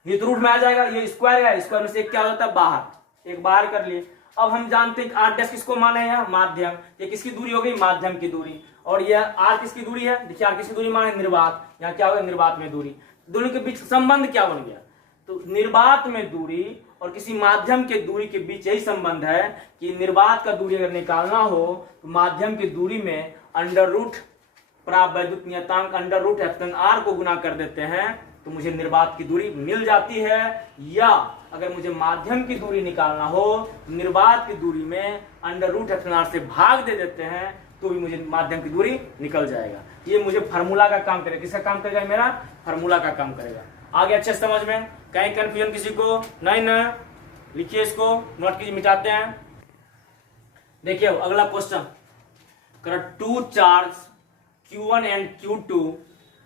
ये तो रूट में आ जाएगा। ये स्क्वायर है, स्क्वायर में से एक क्या होता है, बाहर, एक बाहर कर लिए। अब हम जानते हैं R डैश किसको माने हैं, माध्यम। ये किसकी दूरी हो गई, माध्यम की दूरी। और ये R किसकी दूरी है, देखिए R किसकी दूरी माने, निर्वात। यहाँ क्या होगा, निर्वात में दूरी। दोनों के बीच संबंध क्या बन गया, तो निर्वात में दूरी और किसी माध्यम के दूरी के बीच यही संबंध है कि निर्वात का दूरी अगर निकालना हो तो माध्यम की दूरी में अंडर रूट परावैद्युत नियतांक अंडर रूट एप्सिलॉन R को गुना कर देते हैं तो मुझे निर्वात की दूरी मिल जाती है। या अगर मुझे माध्यम की दूरी निकालना हो तो निर्वात की दूरी में अंडर रूट एप्सिलॉन R से भाग दे देते हैं तो भी मुझे माध्यम की दूरी निकल जाएगा। ये मुझे फार्मूला का काम करेगा, किसका काम करेगा, मेरा फार्मूला का काम करेगा। आगे अच्छे समझ में, कहीं कंफ्यूजन किसी को नहीं ना, लिखिए इसको, नोट कीजिए, मिटाते हैं। देखिए अगला question, two charge Q1 and Q2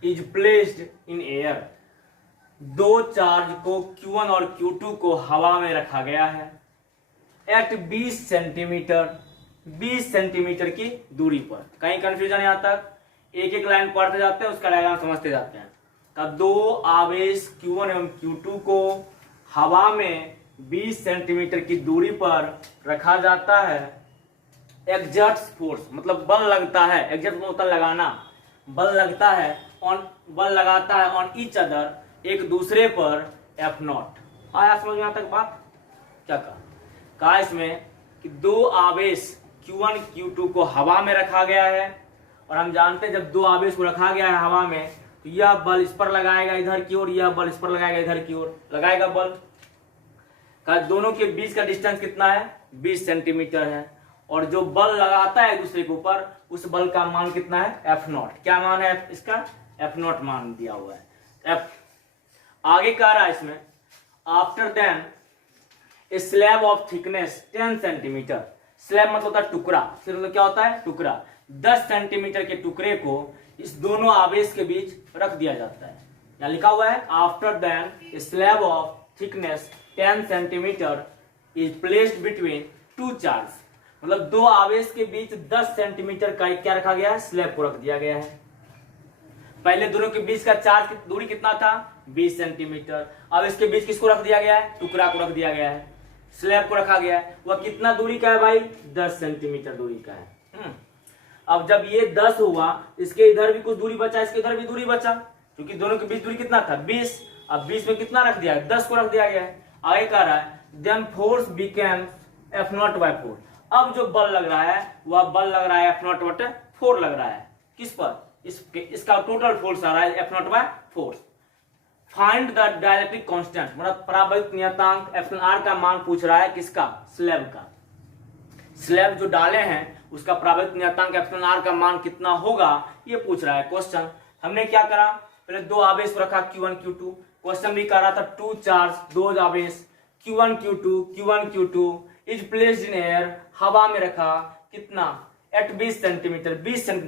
is placed in air. दो चार्ज को Q1 और Q2 को हवा में रखा गया है एट 20 सेंटीमीटर की दूरी पर। कहीं कंफ्यूजन यहां तक, एक एक लाइन पढ़ते जाते हैं, उसका डायग्राम समझते जाते हैं। का दो आवेश Q1 एवं Q2 को हवा में 20 सेंटीमीटर की दूरी पर रखा जाता है। एग्जर्ट फोर्स मतलब बल लगता है, एग्जर्ट मतलब लगाना, बल लगता है बल लगाता है ऑन ईच अदर, एक दूसरे पर F0। आया समझ में, यहाँ तक बात क्या कहा इसमें कि दो आवेश Q1 Q2 को हवा में रखा गया है, और हम जानते हैं जब दो आवेश को रखा गया है हवा में तो यह बल इस पर लगाएगा इधर की ओर, यह बल इस पर लगाएगा इधर की ओर, लगाएगा बल का। दोनों के बीच का डिस्टेंस कितना है, 20 सेंटीमीटर है, और जो बल लगाता है दूसरे के ऊपर उस बल का मान कितना है, F0। क्या मान है इसका, F0 मान दिया हुआ है। F आगे कह रहा है इसमें, after then a slab of thickness 10 centimetre. Slab मतलब होता है टुकड़ा, सिर्फ मतलब क्या होता है, टुकड़ा। 10 सेंटीमीटर के टुकड़े को इस दोनों आवेश के बीच रख दिया जाता है। यहाँ लिखा हुआ है after then a slab of thickness 10 centimetre is placed between two charge. मतलब दो आवेश के बीच 10 सेंटीमीटर का क्या रखा गया है, स्लैब को रख दिया गया है। पहले दोनों के बीच का चार्ज की दूरी कितना था, 20 सेंटीमीटर। अब इसके बीच किसको रख दिया गया है, टुकड़ा को रख दिया गया है, स्लैब को रखा गया है। वह कितना दूरी का है भाई, 10 सेंटीमीटर दूरी का है। अब जब ये 10 हुआ, इसके इधर भी कुछ दूरी बचा, इसके इधर भी दूरी बचा, क्योंकि दोनों के बीच दूरी कितना था, 20। अब 20 में कितना रख दिया है, 10 को रख दिया गया है। आगे कह रहा है then force became F0 by 4। अब जो बल लग रहा है वह बल लग रहा है F0 बटे 4 लग रहा है। किस पर, इसका टोटल फोर्स आ रहा है F0 by 4। Find the dielectric constant, मतलब परावैद्युत नियतांक एप्सिलॉन R का मान पूछ रहा है, किसका, स्लैब का। स्लैब जो डाले हैं उसका प्रारंभिक नियतांक एप्सिलॉन आर का मान कितना होगा, ये पूछ रहा है क्वेश्चन। हमने क्या करा, पहले दो आवेश रखा Q1 Q2, क्वेश्चन भी कर रहा था टू चार्ज, दो आवेश Q1 Q2 is placed in air, हवा में रखा कितना एट 20 सेंटीमीटर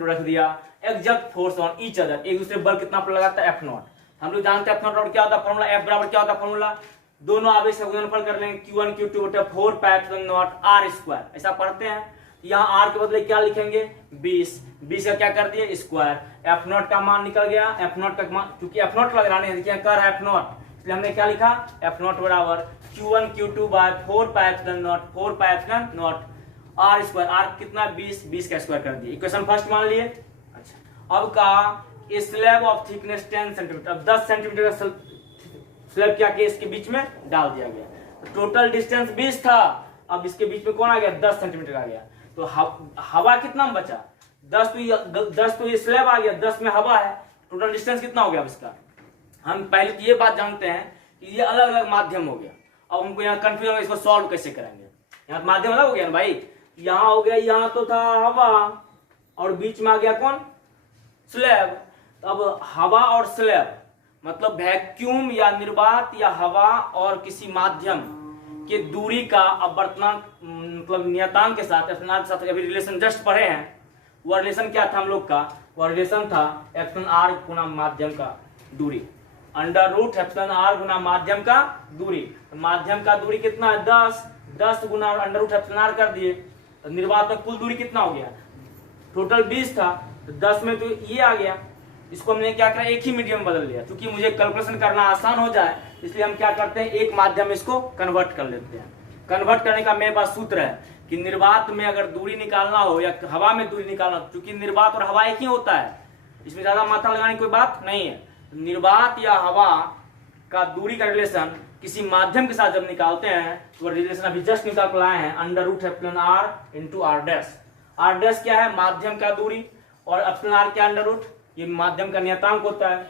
रख दिया, exact force on each other, एक दूसरे बल कितना पर लगाता है F0। हम लोग जानते हैं F0 और क्या होता है फॉर्मूला, F बराबर क्या होता है फॉर्मूला, दोनों आवेश का गुणनफल कर लेंगे Q1 Q2 बटे 4 pi epsilon naught R square, ऐसा पढ़ते हैं। यहाँ R के बदले क्या लिखेंगे 20 का क्या कर दिए स्क्वायर, F0 का मान निकल गया, F0 का मान क्योंकि F0 लग रहा है, देखिए कर है F0, इसलिए हमने क्या लिखा F0 बराबर Q1 Q2 by 4 pi epsilon naught R square, R कितना 20 का स्क्वायर कर दिए, इक्वेशन फर्स्ट मान लिए। अच्छा अब कहा स्लैब ऑफ थिकनेस 10 सेंटीमीटर, अब 10 सेंटीमीटर का स्लैब क्या किया इसके बीच में डाल दिया गया, तो टोटल डिस्टेंस 20 था, अब इसके बीच में कौन आ गया 10 सेंटीमीटर आ गया, तो हवा कितना बचा 10 तो ये स्लैब आ गया, 10 में हवा है, टोटल डिस्टेंस कितना हो गया अब इसका। हम पहले तो ये बात जानते हैं कि ये अलग अलग माध्यम हो गया, अब हमको यहाँ कंफ्यूज होगा इसको सॉल्व कैसे करेंगे, यहाँ माध्यम अलग हो गया ना भाई, यहाँ हो गया, यहाँ तो था हवा और बीच में आ गया कौन स्लैब, अब हवा और स्लैब मतलब वैक्यूम या निर्वात या हवा और किसी माध्यम के दूरी का अपवर्तनांक मतलब नियतांक के साथ एप्सिलॉन के साथ अभी रिलेशन जस्ट पढ़े हैं, वह रिलेशन क्या था हम लोग का, वह रिलेशन था एप्सिलॉन आर गुना माध्यम का दूरी, अंडर रूट एप्सिलॉन आर गुना माध्यम का दूरी, तो माध्यम का दूरी कितना है 10 गुना अंडर रूट एप्सिलॉन आर कर दिए, तो निर्वात में कुल दूरी कितना हो गया, टोटल 20 था, तो 10 में तो ये आ गया, इसको हमने क्या करा एक ही मीडियम बदल लिया, क्योंकि मुझे कैलकुलेशन करना आसान हो जाए इसलिए हम क्या करते हैं एक माध्यम इसको कन्वर्ट कर लेते हैं। कन्वर्ट करने का मेरे पास सूत्र है कि निर्वात में अगर दूरी निकालना हो या हवा में दूरी निकालना हो, क्योंकि निर्वात और हवा एक ही होता है, इसमें ज्यादा माथा लगाने की कोई बात नहीं है, निर्वात या हवा का दूरी का रिलेशन किसी माध्यम के साथ जब निकालते हैं तो रिलेशन अभी जस्ट निकाल कर लाए हैं, under root epsilon r into r dash क्या है माध्यम का दूरी और एप्सिलॉन आर क्या अंडर रूट ये माध्यम का नियतांक होता है,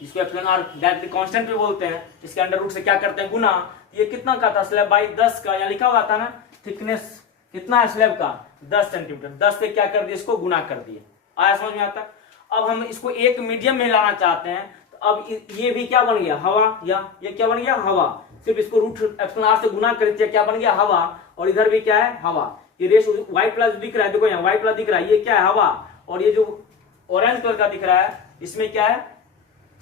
जिसको एप्सिलॉन आर डायरेक्टली कांस्टेंट भी बोलते हैं, इसके अंडर रूट से क्या करते हैं गुना, ये कितना का था स्लैब बाई 10 का, यहाँ लिखा हुआ था ना थिकनेस कितना है स्लैब का 10 सेंटीमीटर, 10 से क्या कर दिए इसको गुना कर दिए, आया समझ में आता। अब हम इसको एक मीडियम में लाना चाहते हैं, तो अब ये भी क्या बन गया हवा, या ये क्या बन गया हवा, सिर्फ इसको रूट एप्सिलॉन आर से गुना कर दिया क्या बन गया हवा, और इधर भी क्या है हवा, ये रेस व्हाइट प्लस दिख रहा है, देखो यहाँ व्हाइट प्लस दिख रहा है, ये क्या है हवा, और ये जो ऑरेंज कलर का दिख रहा है इसमें क्या है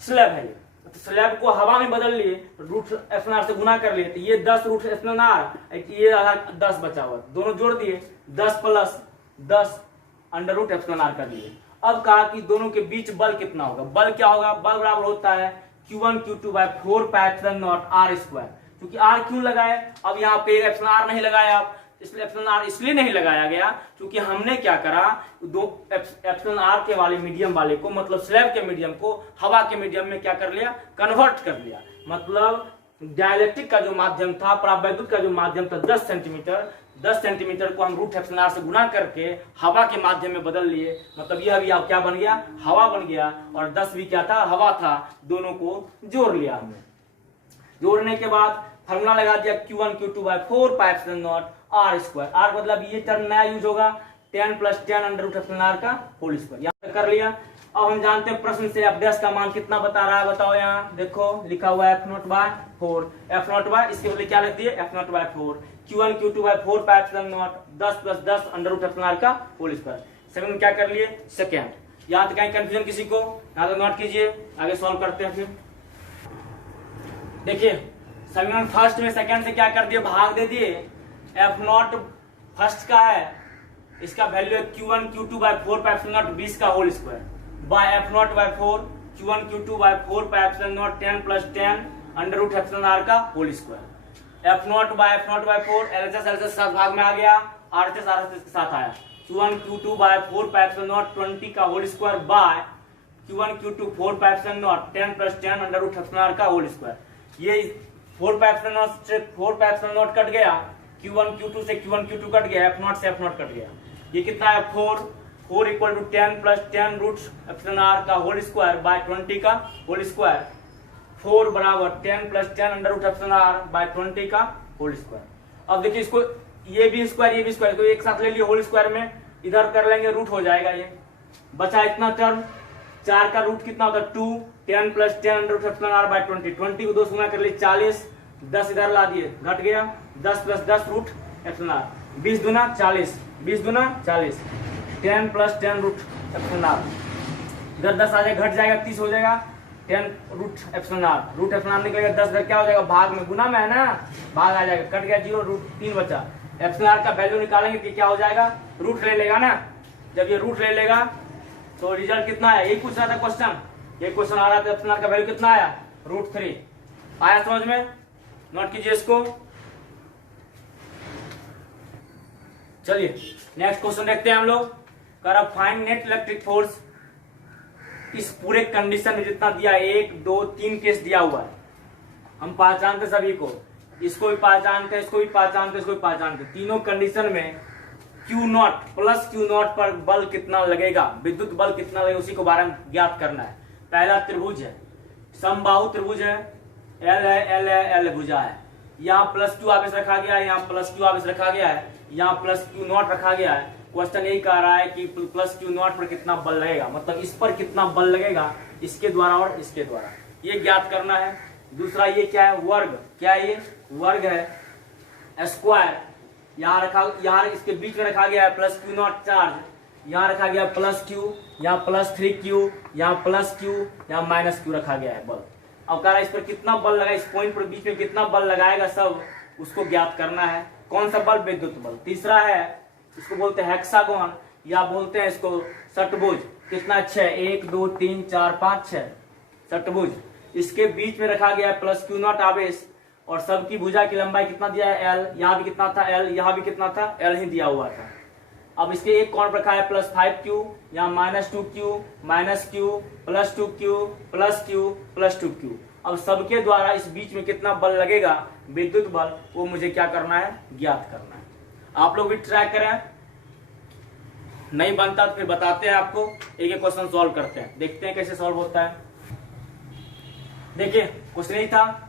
स्लैब है, तो स्लैब को हवा में बदल लिए, रूट एप्सिलॉन आर से गुना कर लिए, तो ये 10 रूट एप्सिलॉन आर, ये 10 बचा हुआ, दोनों जोड़ दिए 10 plus 10 under root epsilon r कर दिए। अब कहा कि दोनों के बीच बल कितना होगा, बल क्या होगा, बल बराबर होता है Q1 Q2 by 4 pi epsilon naught r square, क्योंकि आर क्यों लगाए, अब यहाँ पे एप्सिलॉन आर नहीं लगाया, इसलिए एप्सिलॉन आर इसलिए नहीं लगाया गया क्योंकि हमने क्या करा दो एप्सिलॉन आर के वाले मीडियम वाले को मतलब स्लैब के मीडियम को हवा के मीडियम में क्या कर लिया कन्वर्ट कर लिया, मतलब डाइलेक्ट्रिक का जो माध्यम था परावैद्युत का जो माध्यम था 10 सेंटीमीटर को हम रूट एप्सिलॉन आर से गुना करके हवा के माध्यम में बदल लिए, मतलब यह भी अब क्या बन गया हवा बन गया, और 10 भी क्या था हवा था, दोनों को जोड़ लिया हमने। जोड़ने के बाद फॉर्मूला लगा दिया Q1 Q2 by 4 pi epsilon naught r square, r मतलब ये टर्म नया यूज होगा 10 plus 10 under root epsilon are का होल स्क्वायर, यहाँ कर लिया। अब हम जानते हैं प्रश्न से एफ डैश का मान कितना बता रहा है, बताओ यहाँ देखो लिखा हुआ है F0 बाय 4, F0 बाय इसके बदले क्या लिख दिए F0 by 4, Q1 Q2 by 4 pi epsilon naught 10 plus 10 under root epsilon are का होल स्क्वायर, सेकंड में क्या कर लिए सेकंड, यहाँ तक कहीं कंफ्यूजन किसी को यहाँ तक नोट कीजिए, आगे सॉल्व करते हैं। फिर देखिए समीकरण फर्स्ट में सेकंड से क्या कर दिए भाग दे दिए, F0 फर्स्ट का है इसका वैल्यू है Q1 Q2 by 4 pi epsilon naught 20 का whole square by F0 by 4 Q1 Q2 by 4 pi epsilon naught 10 plus 10 under root epsilon are का whole square, F0 by 4 LHS साथ भाग में आ गया, RHS के साथ आया, Q1 Q2 by 4 pi epsilon naught 20 का whole square by Q1 Q2 4 pi epsilon naught 10 plus 10 under root epsilon are का होल स्क्वायर, ये 4 पाई एप्सिलॉन नॉट से 4 पाई एप्सिलॉन नॉट कट गया, Q1 Q2 से Q1 Q2 cut गया, F0 से F0 cut गया, ये कितना है 4 equal to 10 plus 10 root epsilon are का होल स्क्वायर बाय 20 का होल स्क्वायर, 4 बराबर 10 plus 10 under root epsilon r by 20 का होल स्क्वायर। अब देखिए इसको ये भी स्क्वायर को एक साथ ले लिए होल स्क्वायर में, इधर कर लेंगे, रूट हो जाएगा। ये बचा इतना टर्म, 4 का रूट कितना होता है 2, 10 + 10 under root epsilon r by 20, 20 को 2 से गुणा कर लिए 40, 10 इधर ला दिए, घट गया 10 + 10 रूट एप्सिलॉन r, 20 दूना 40, 20 दूना 40, 10 + 10 रूट एप्सिलॉन r, इधर 10 आ जाएगा, घट जाएगा 30 हो जाएगा, 10 root epsilon r, root epsilon r निकलेगा 10, इधर क्या हो जाएगा भाग में, गुना में है ना, भाग आ जाएगा, कट गया 0, रूट 3 बचा। एप्सिलॉन r का वैल्यू निकालेंगे कि क्या हो जाएगा, रूट ले लेगा ना, जब ये रूट ले लेगा तो रिजल्ट कितना आया, यही पूछ रहा था क्वेश्चन, ये क्वेश्चन आ रहा था एप्सिलॉन r का वैल्यू कितना आया, √3 आया। समझ में, नोट कीजिए इसको। चलिए नेक्स्ट क्वेश्चन देखते हैं हम लोग। कर फाइंड नेट इलेक्ट्रिक फोर्स, इस पूरे कंडीशन में जितना दिया 1 2 3 केस दिया हुआ है, हम पहचानते सभी को, इसको भी पहचानते, इसको भी पहचानते, इसको भी पहचानते, तीनों कंडीशन में Q0 + Q0 पर बल कितना लगेगा, विद्युत बल कितना लगेगा, उसी को बारे में ज्ञात करना है। पहला त्रिभुज है, समबाहु त्रिभुज है, L है, L है, L भुजा है, यहाँ +Q आवेश रखा गया है, यहाँ +Q आवेश रखा गया है, यहाँ +Q0 रखा गया है। क्वेश्चन यही कह रहा है कि +Q0 पर कितना बल लगेगा, मतलब इस पर कितना बल लगेगा, इसके द्वारा और इसके द्वारा, ये ज्ञात करना है। दूसरा ये क्या है, वर्ग, क्या है ये, वर्ग है, स्क्वायर, यहाँ रखा, यहाँ इसके बीच में रखा गया है +Q0 चार्ज, यहाँ रखा गया +Q, यहाँ +3Q, यहाँ +Q, यहाँ -Q रखा गया है बल। अब कह रहा है इस पर कितना बल लगा, इस पॉइंट पर बीच में कितना बल लगाएगा, सब उसको ज्ञात करना है। कौन सा बल, विद्युत बल। तीसरा है, इसको बोलते हैं हेक्सागोन या बोलते हैं इसको षटभुज, कितना 6, 1 2 3 4 5 6 षटभुज, इसके बीच में रखा गया है +Q0 आवेश और सबकी भुजा की लंबाई कितना दिया है L, यहाँ भी कितना था L, यहाँ भी कितना था L ही दिया हुआ था। अब इसके एक कोण पर रखा है +5Q, यहाँ -2Q, -Q, +2Q, +Q, +2Q। अब सबके द्वारा इस बीच में कितना बल लगेगा, विद्युत बल, वो मुझे क्या करना है, ज्ञात करना है। आप लोग भी ट्राई करें, नहीं बनता तो फिर बताते हैं आपको, एक एक क्वेश्चन सॉल्व करते हैं, देखते हैं कैसे सॉल्व होता है। देखिए क्वेश्चन यही था,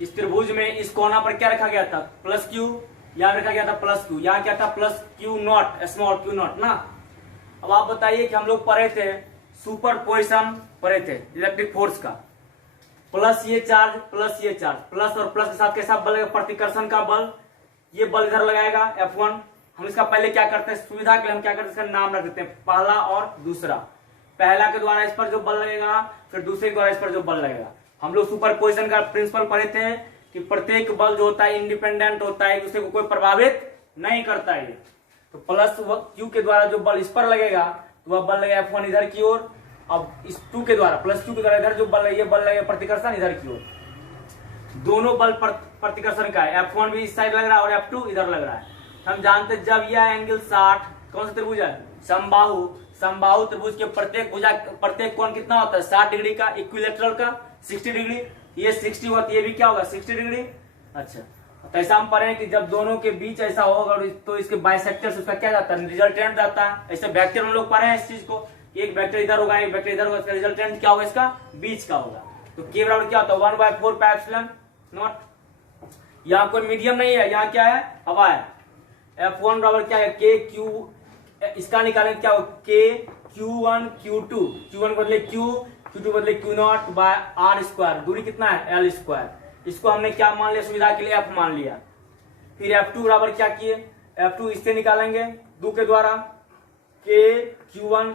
इस त्रिभुज में इस कोना पर क्या रखा गया था, +Q, यहाँ रखा गया था +Q, यहाँ क्या था +Q0, स्मॉल Q0 ना। अब आप बताइए कि हम लोग पढ़े थे, सुपरपोजिशन पढ़े थे इलेक्ट्रिक फोर्स का, प्लस ये चार्ज प्लस ये चार्ज, प्लस और प्लस के साथ कैसा बल लगेगा, प्रतिकर्षण का बल, ये बल इधर लगाएगा F1। हम इसका पहले क्या करते हैं, सुविधा के लिए हम क्या करते हैं, इसका नाम रख देते हैं, पहला और दूसरा। पहला के द्वारा इस पर जो बल लगेगा, फिर दूसरे के द्वारा इस पर जो बल लगेगा। हम लोग सुपरपोजिशन का प्रिंसिपल पढ़े थे कि प्रत्येक बल जो होता है इंडिपेंडेंट होता है, दूसरे को कोई प्रभावित नहीं करता है। तो +Q के द्वारा जो बल इस पर लगेगा, तो वह बल लगेगा F1 इधर की ओर। अब इस 2 के द्वारा, +Q के द्वारा इधर जो बल है, ये बल लगेगा प्रतिकर्षण इधर की ओर। दोनों बल प्रतिकर्षण का है, F1 भी इस साइड लग रहा है और F2 इधर लग रहा है। हम जानते हैं जब यह एंगल 60, कौन सा त्रिभुज है, समबाहु, समबाहु त्रिभुज के प्रत्येक भुजा, प्रत्येक कोण कितना होता है, 60 डिग्री का, इक्विलेटरल का 60 डिग्री, ये 60 हुआ तो ये भी क्या होगा 60 डिग्री। अच्छा, तो ऐसा हम पढ़े कि जब दोनों के बीच ऐसा होगा तो इसके बाइसेक्टर से उसका क्या जाता है, रिजल्टेंट जाता है। ऐसे वेक्टर हम लोग पढ़े हैं इस चीज को, एक वेक्टर इधर होगा, एक वेक्टर इधर होगा, इसका रिजल्टेंट क्या होगा, इसका बीच का होगा। तो K बराबर क्या होता है, 1/4πε0। यहाँ कोई मीडियम नहीं है, यहाँ क्या है, हवा है। F1 बराबर क्या है, KQ, इसका निकालेंगे क्या होगा, KQ1 Q2, Q1 बदले Q, Q2 बदले Q0/r², दूरी कितना है L²। इसको हमने क्या मान लिया, सुविधा के लिए F मान लिया। फिर F2 बराबर क्या किए, F2 इससे निकालेंगे 2 के द्वारा, KQ1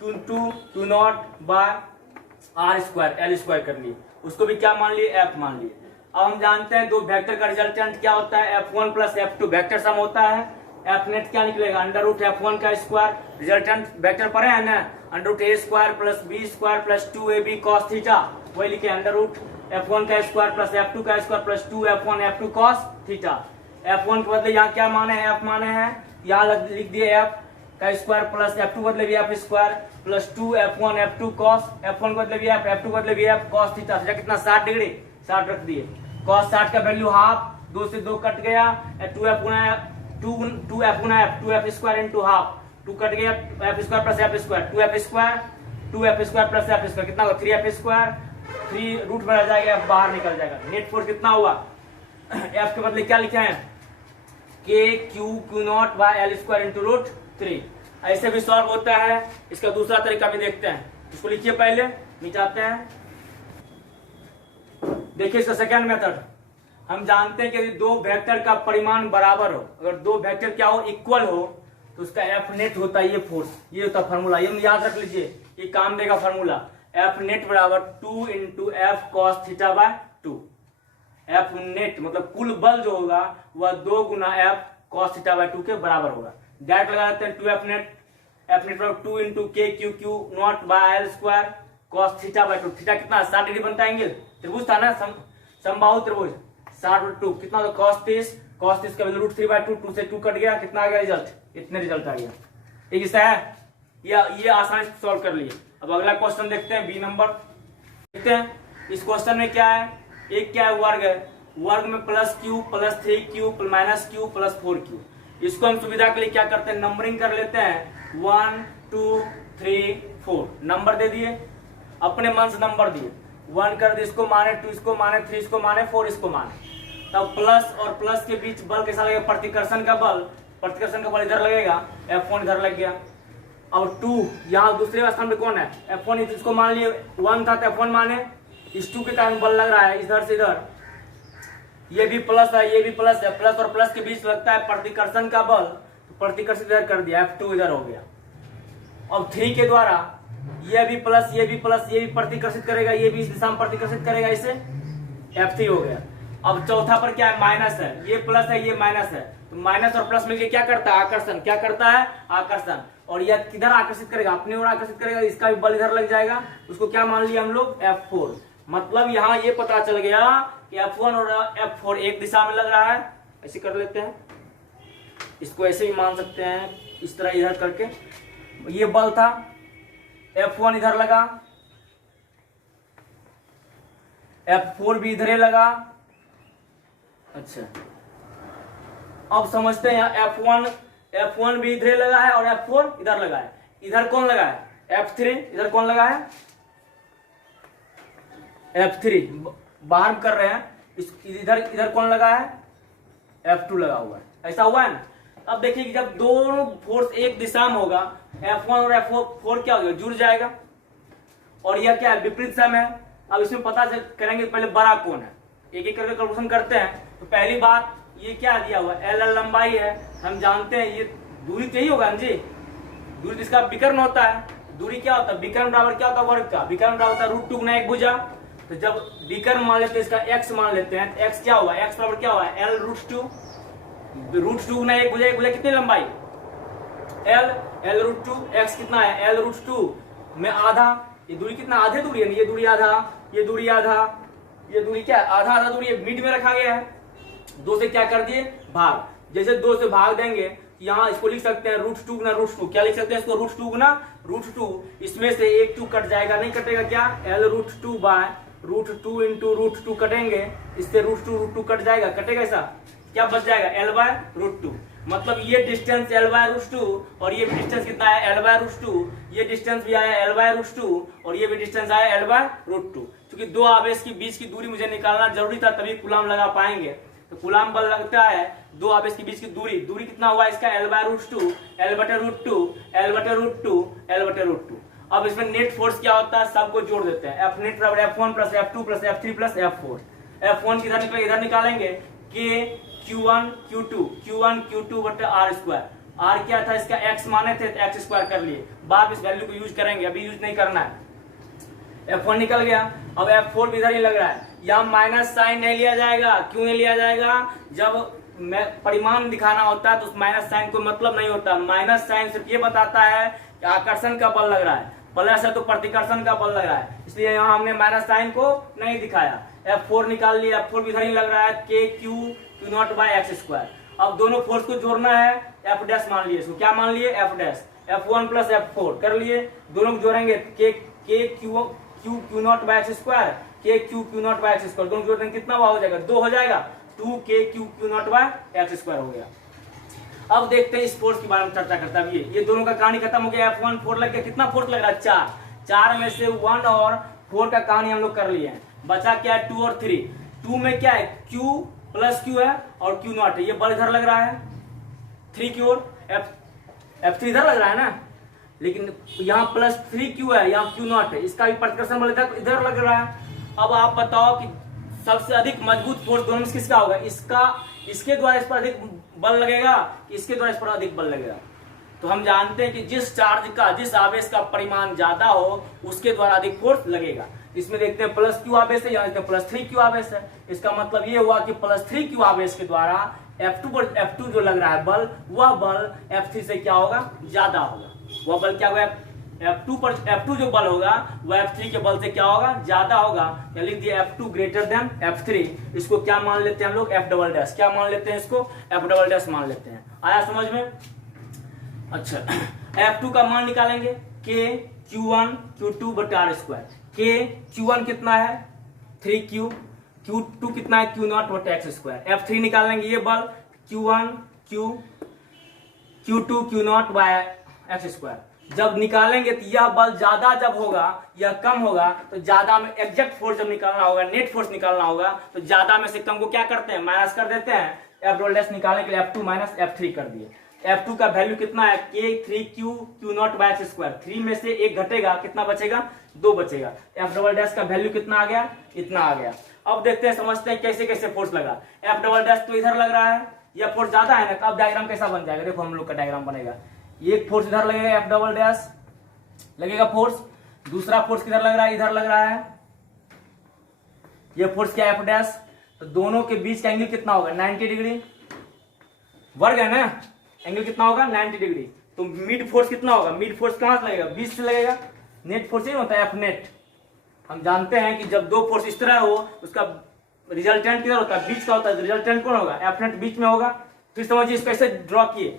Q2 Q0/r² L² कर लिए, उसको भी क्या मान लिए, F मान लिए। अब हम जानते हैं दो वेक्टर का रिजल्टेंट क्या होता है, F1 + F2 वेक्टर सम होता है। F नेट क्या निकलेगा, √F1 का स्क्वायर, रिजल्टेंट वेक्टर पढ़े हैं ना, √A² + B² + 2AB cos theta, वही लिखे √F1 का स्क्वायर + F2 का square + 2F1 F2 cos theta. F1 के बदले यहाँ क्या माने हैं, F माने हैं, यहाँ लिख दिए F का स्क्वायर + F2 बदले भी F² + 2F1 F2 cos, F1 बदले भी F, F2 बदले भी F cos थीटा। कितना 60 डिग्री, 60 रख दिए। cos 60 का वैल्यू हाफ, 2 से 2 कट गया, 2F गुना F, 2F² into half, 2 cut गया, F² + F², 2F² + F², कितना होगा 3F², 3 रूट में रह जाएगा, F बाहर निकल जाएगा। नेट फोर्स कितना हुआ, F के बदले क्या लिखे हैं, KQ Q0/L² इंटू 3। ऐसे भी सॉल्व होता है। इसका दूसरा तरीका भी देखते हैं, इसको लिखिए पहले, मिटाते हैं। देखिए इसका सेकेंड मेथड, हम जानते हैं कि यदि दो वेक्टर का परिमाण बराबर हो, अगर दो वेक्टर क्या हो, इक्वल हो, तो उसका एफ नेट होता है ये फोर्स, ये होता है फॉर्मूला, ये याद रख लीजिए, ये काम देगा फॉर्मूला। एफ नेट बराबर 2 into F cos theta by 2। F net मतलब कुल बल जो होगा वह 2 गुना एफ कॉस थीटा बाय 2 के बराबर होगा। डायरेक्ट लगा देते हैं 2 एफ नेट, एफ नेट बराबर 2 इंटू के Q Q not by L square cos theta by 2। Theta कितना 60 डिग्री बनता है, एंगल त्रिभुज था ना, समबाहु त्रिभुज, 60/2 कितना, तो cos 30, cos 30 का वैल्यू √3/2, 2 से 2 कट गया, कितना आ गया रिजल्ट, इतने रिजल्ट आ गया। ठीक है, ये आसानी से सॉल्व कर लिए। अब अगला क्वेश्चन देखते हैं, बी नंबर देखते हैं। इस क्वेश्चन में क्या है, एक क्या है, वर्ग है, वर्ग में +q +3q -q +4q। इसको हम सुविधा के लिए क्या करते हैं, नंबरिंग कर लेते हैं, 1 2 3 4 नंबर दे दिए, अपने मन से नंबर दिए, 1 कर दिए, इसको माने 2, इसको माने 3, इसको माने 4, इसको माने। तब प्लस और प्लस के बीच बल कैसा लगेगा, प्रतिकर्षण का बल, प्रतिकर्षण का बल इधर लगेगा, F1 इधर लग गया। और 2 यहाँ दूसरे स्थान पे कौन है, F1, इसको मान लिए 1 था तो F1 माने, इस 2 के कारण बल लग रहा है इधर से इधर, ये भी प्लस है, ये भी प्लस है, प्लस और प्लस के बीच लगता है प्रतिकर्षण का बल, तो प्रतिकर्षण इधर कर दिया, F2 इधर हो गया। अब 3 के द्वारा ये भी प्लस, ये भी प्लस, ये भी प्रतिकर्षित करेगा, ये भी इस दिशा में प्रतिकर्षित करेगा, इसे F3 हो गया। अब चौथा पर क्या है, माइनस है, ये प्लस है, ये माइनस है, तो माइनस और प्लस मिलके क्या करता है, आकर्षण, क्या करता है, आकर्षण। और यह किधर आकर्षित करेगा, अपनी ओर आकर्षित करेगा, इसका भी बल इधर लग जाएगा, उसको क्या मान लिया हम लोग, F4। मतलब यहाँ ये पता चल गया कि F1 और F4 एक दिशा में लग रहा है। ऐसे कर लेते हैं, इसको ऐसे भी मान सकते हैं, इस तरह इधर करके, ये बल था, F1 इधर लगा, F4 भी इधर लगा। अच्छा, अब समझते हैं, F1 भी इधर लगा है और F4 इधर लगा है। इधर कौन लगा है, F3, इधर कौन लगा है, F3 बाहर कर रहे हैं, इधर कौन लगा है, F2 लगा हुआ है। ऐसा हुआ है ना। अब देखिए कि जब दोनों फोर्स एक दिशा में होगा, F1 और F4 क्या होगा, जुड़ जाएगा, और यह क्या है, विपरीत दिशा में है। अब इसमें पता करेंगे पहले बड़ा कौन है, एक एक करके कैलकुलेशन करते हैं। तो पहली बात, ये क्या दिया हुआ है, L लंबाई है, हम जानते हैं ये दूरी तो यही होगा जी, दूरी जिसका विकर्ण होता है, दूरी क्या होता है, विकर्ण बराबर क्या होता है, वर्ग का, विकर्ण बराबर होता है √2 गुना 1 भुजा। तो जब विकर्ण मान लेते हैं, इसका x मान लेते हैं, तो x क्या हुआ, x बराबर क्या हुआ, L √2 गुना 1 भुजा, 1 भुजा कितनी लंबाई, L √2, x कितना है, L √2 में आधा, ये दूरी कितना, आधे दूरी है, ये दूरी आधा, ये दूरी आधा, ये दूरी क्या है, आधा आधा दूरी मिड में रखा गया है। 2 से क्या कर दिए, भाग, जैसे 2 से भाग देंगे, यहाँ इसको लिख सकते हैं √2 गुना √2, क्या लिख सकते हैं इसको, √2 गुना √2, इसमें से एक 2 कट जाएगा, नहीं कटेगा क्या, L √2 बाय √2 इंटू √2 कटेंगे, इससे √2 कट जाएगा, कटेगा, ऐसा क्या बच जाएगा, L बाय √2। मतलब ये डिस्टेंस L बाय √2 और ये भी डिस्टेंस कितना है, L बाय √2, ये डिस्टेंस भी आया L बाय √2 और ये भी डिस्टेंस आया L बाय √2। क्योंकि दो आवेश के बीच की दूरी मुझे निकालना जरूरी था, तभी कूलाम लगा पाएंगे। तो कूलाम बल लगता है दो आवेश के बीच की दूरी, दूरी कितना हुआ इसका, L बाय √2, L बटे √2, L बटे √2, L बटे √2। अब इसमें नेट फोर्स क्या होता है, सबको जोड़ देते हैं, F नेट बराबर F1 plus F2 plus F3 plus F4। F1 किधर निकलेगा, इधर निकालेंगे, K Q1 Q2 बटे R स्क्वायर। R क्या था इसका, x माने थे तो x स्क्वायर कर लिए, बाद इस वैल्यू को यूज करेंगे, अभी यूज नहीं करना है। F1 निकल गया, अब F4 भी इधर ही लग रहा है, यहाँ माइनस साइन नहीं लिया जाएगा, क्यों नहीं लिया जाएगा, जब परिमाण दिखाना होता है तो उस माइनस साइन को मतलब नहीं होता, माइनस साइन सिर्फ ये बताता है कि आकर्षण का बल लग रहा है, प्लस है तो प्रतिकर्षण का बल लग रहा है, इसलिए यहाँ हमने माइनस साइन को नहीं दिखाया। F4 निकाल लिया, F4 भी इधर ही लग रहा है, K Q0 by x square. अब दोनों फोर्स को जोड़ना है, F डैश मान लिए, इसको क्या मान लिए, F dash, F1 plus F4 कर लिए, दोनों को जोड़ेंगे, K Q0 by x square, K Q0 by x square, दोनों जोड़ देंगे, कितना हो जाएगा, 2 हो जाएगा, 2K Q0 by x square हो गया। अब देखते हैं इस फोर्स के बारे में चर्चा करता है। ये दोनों का कहानी खत्म हो गया, F1 4 लग गया, कितना फोर्स लग रहा है, 4 में से 1 और 4 का कहानी हम लोग कर लिए हैं, बचा क्या है 2 और 3। 2 में क्या है, Q प्लस Q है और Q0 है, ये बल इधर लग रहा है 3 की ओर, F3 इधर लग रहा है ना, लेकिन यहाँ +3Q है, यहाँ Q0 है, इसका भी प्रतिकर्षण बल इधर लग रहा है। अब आप बताओ कि सबसे अधिक मजबूत फोर्स दोनों में किसका होगा? इसके द्वारा इस पर अधिक बल लगेगा, इसके द्वारा इस पर अधिक बल लगेगा। तो हम जानते हैं कि जिस आवेश का परिमाण ज्यादा हो उसके द्वारा अधिक फोर्स लगेगा। इसमें देखते हैं +Q आवेश है, यहाँ देखते हैं +3Q आवेश है। इसका मतलब ये हुआ कि +3Q आवेश के द्वारा F2 जो लग रहा है बल, वह बल F3 से क्या होगा? ज्यादा होगा। वह बल क्या होगा? F2 जो बल होगा वह F3 के बल से क्या होगा? ज्यादा होगा। या लिख दिया F2 ग्रेटर देन F3। इसको क्या मान लेते हैं हम लोग? F double dash. क्या मान लेते हैं इसको? F डबल डैश मान लेते हैं। आया समझ में? अच्छा, F2 का मान निकालेंगे K Q1 Q2 बटा R²। K Q1 कितना है? 3Q। Q2 कितना है? Q0 बटा X²। F3 निकालेंगे, ये बल Q1 Q2 Q0 by X²। जब निकालेंगे तो यह बल ज्यादा जब होगा या कम होगा, तो ज्यादा में एग्जैक्ट फोर्स जब निकालना होगा, नेट फोर्स निकालना होगा, तो ज्यादा में से कम को क्या करते हैं? माइनस कर देते हैं। F डबल डैश निकालने के लिए F2 माइनस F3 कर दिए। F2 का वैल्यू कितना है? K 3Q Q0 by X²। 3 में से 1 घटेगा, कितना बचेगा? 2 बचेगा। F डबल डैश का वैल्यू कितना आ गया? इतना आ गया। अब देखते हैं, समझते हैं कैसे कैसे फोर्स लगा। F डबल डैश तो इधर लग रहा है, यह फोर्स ज्यादा है ना। अब डायग्राम कैसा बन जाएगा? देखो हम लोग का डायग्राम बनेगा। एक फोर्स इधर लगेगा, F डबल डैश लगेगा फोर्स। दूसरा फोर्स किधर लग रहा है? इधर लग रहा है। ये फोर्स क्या? F dash. तो दोनों के बीच का एंगल कितना होगा? 90 डिग्री। वर्ग है ना, एंगल कितना होगा? 90 डिग्री। तो मिड फोर्स कितना होगा? मिड फोर्स कहां से लगेगा? बीच से लगेगा। नेट फोर्स ही होता है F नेट। हम जानते हैं कि जब दो फोर्स इस तरह हो, उसका रिजल्टेंट किधर होता है? बीच का होता है। रिजल्टेंट कौन होगा? F नेट बीच में होगा। फिर समझिए इसको कैसे ड्रॉ किए,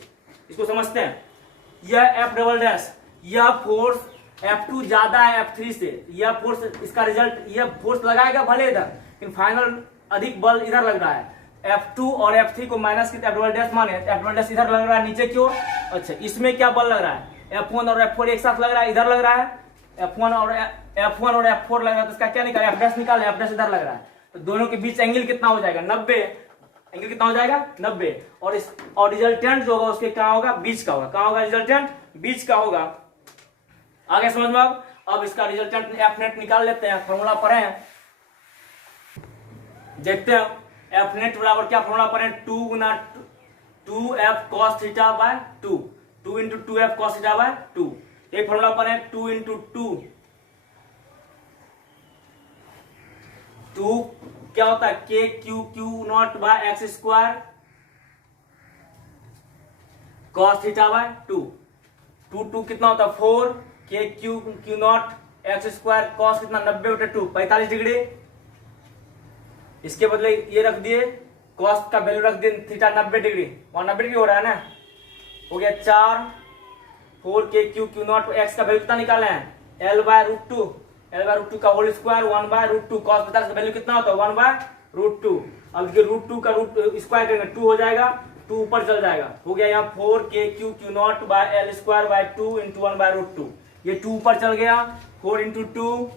इसको समझते हैं। यह F डबल डैश, यह फोर्स F2 ज्यादा है F3 से। यह फोर्स, इसका रिजल्ट, यह फोर्स लगाएगा भले इधर, लेकिन फाइनल अधिक बल इधर लग रहा है। F2 और F3 को माइनस करके F डबल डैश माने, F डबल डैश इधर लग रहा है नीचे की ओर। अच्छा, इसमें क्या बल लग रहा है? F1 और F4 एक साथ लग रहा है, इधर लग रहा है। F1 और F4 लग रहा है, तो इसका क्या निकाले? F डैश निकाले, F डैश इधर लग रहा है। तो दोनों के बीच एंगल कितना हो जाएगा? 90। एंगल कितना हो जाएगा? 90। और रिजल्टेंट जो होगा उसके क्या होगा? बीच का होगा। कहां होगा रिजल्टेंट? बीच का होगा। आगे समझ में? अब इसका रिजल्टेंट F नेट निकाल लेते हैं। फॉर्मूला पर है, देखते हैं। F नेट बराबर क्या फॉर्मूला पर है? 2 गुना 2F cos theta by 2। 2 into 2F cos theta by 2। एक फॉर्मूला पर है 2 इंटू 2 क्या होता है? K Q0 by X² cos theta by 2। 2 कितना होता है? 4 K Q0 X² cos कितना? 90 बटे 2, 45 डिग्री। इसके बदले ये रख दिए, कॉस का वैल्यू रख दिए थीटा 90 डिग्री। 190 डिग्री हो रहा है ना, हो गया 4 K Q0 X का वैल्यू कितना निकाले हैं? L/√2। L/√2 का होल स्क्वायर 1/√2। कॉस बता का वैल्यू कितना होता है? 1/√2। अब देखिए √2 का रूट स्क्वायर करेंगे 2 हो जाएगा, 2 ऊपर चल जाएगा। हो गया यहाँ 4 K Q0 bye L² 2 into 1/√2। ये 2 ऊपर चल गया, 4 इंटू 2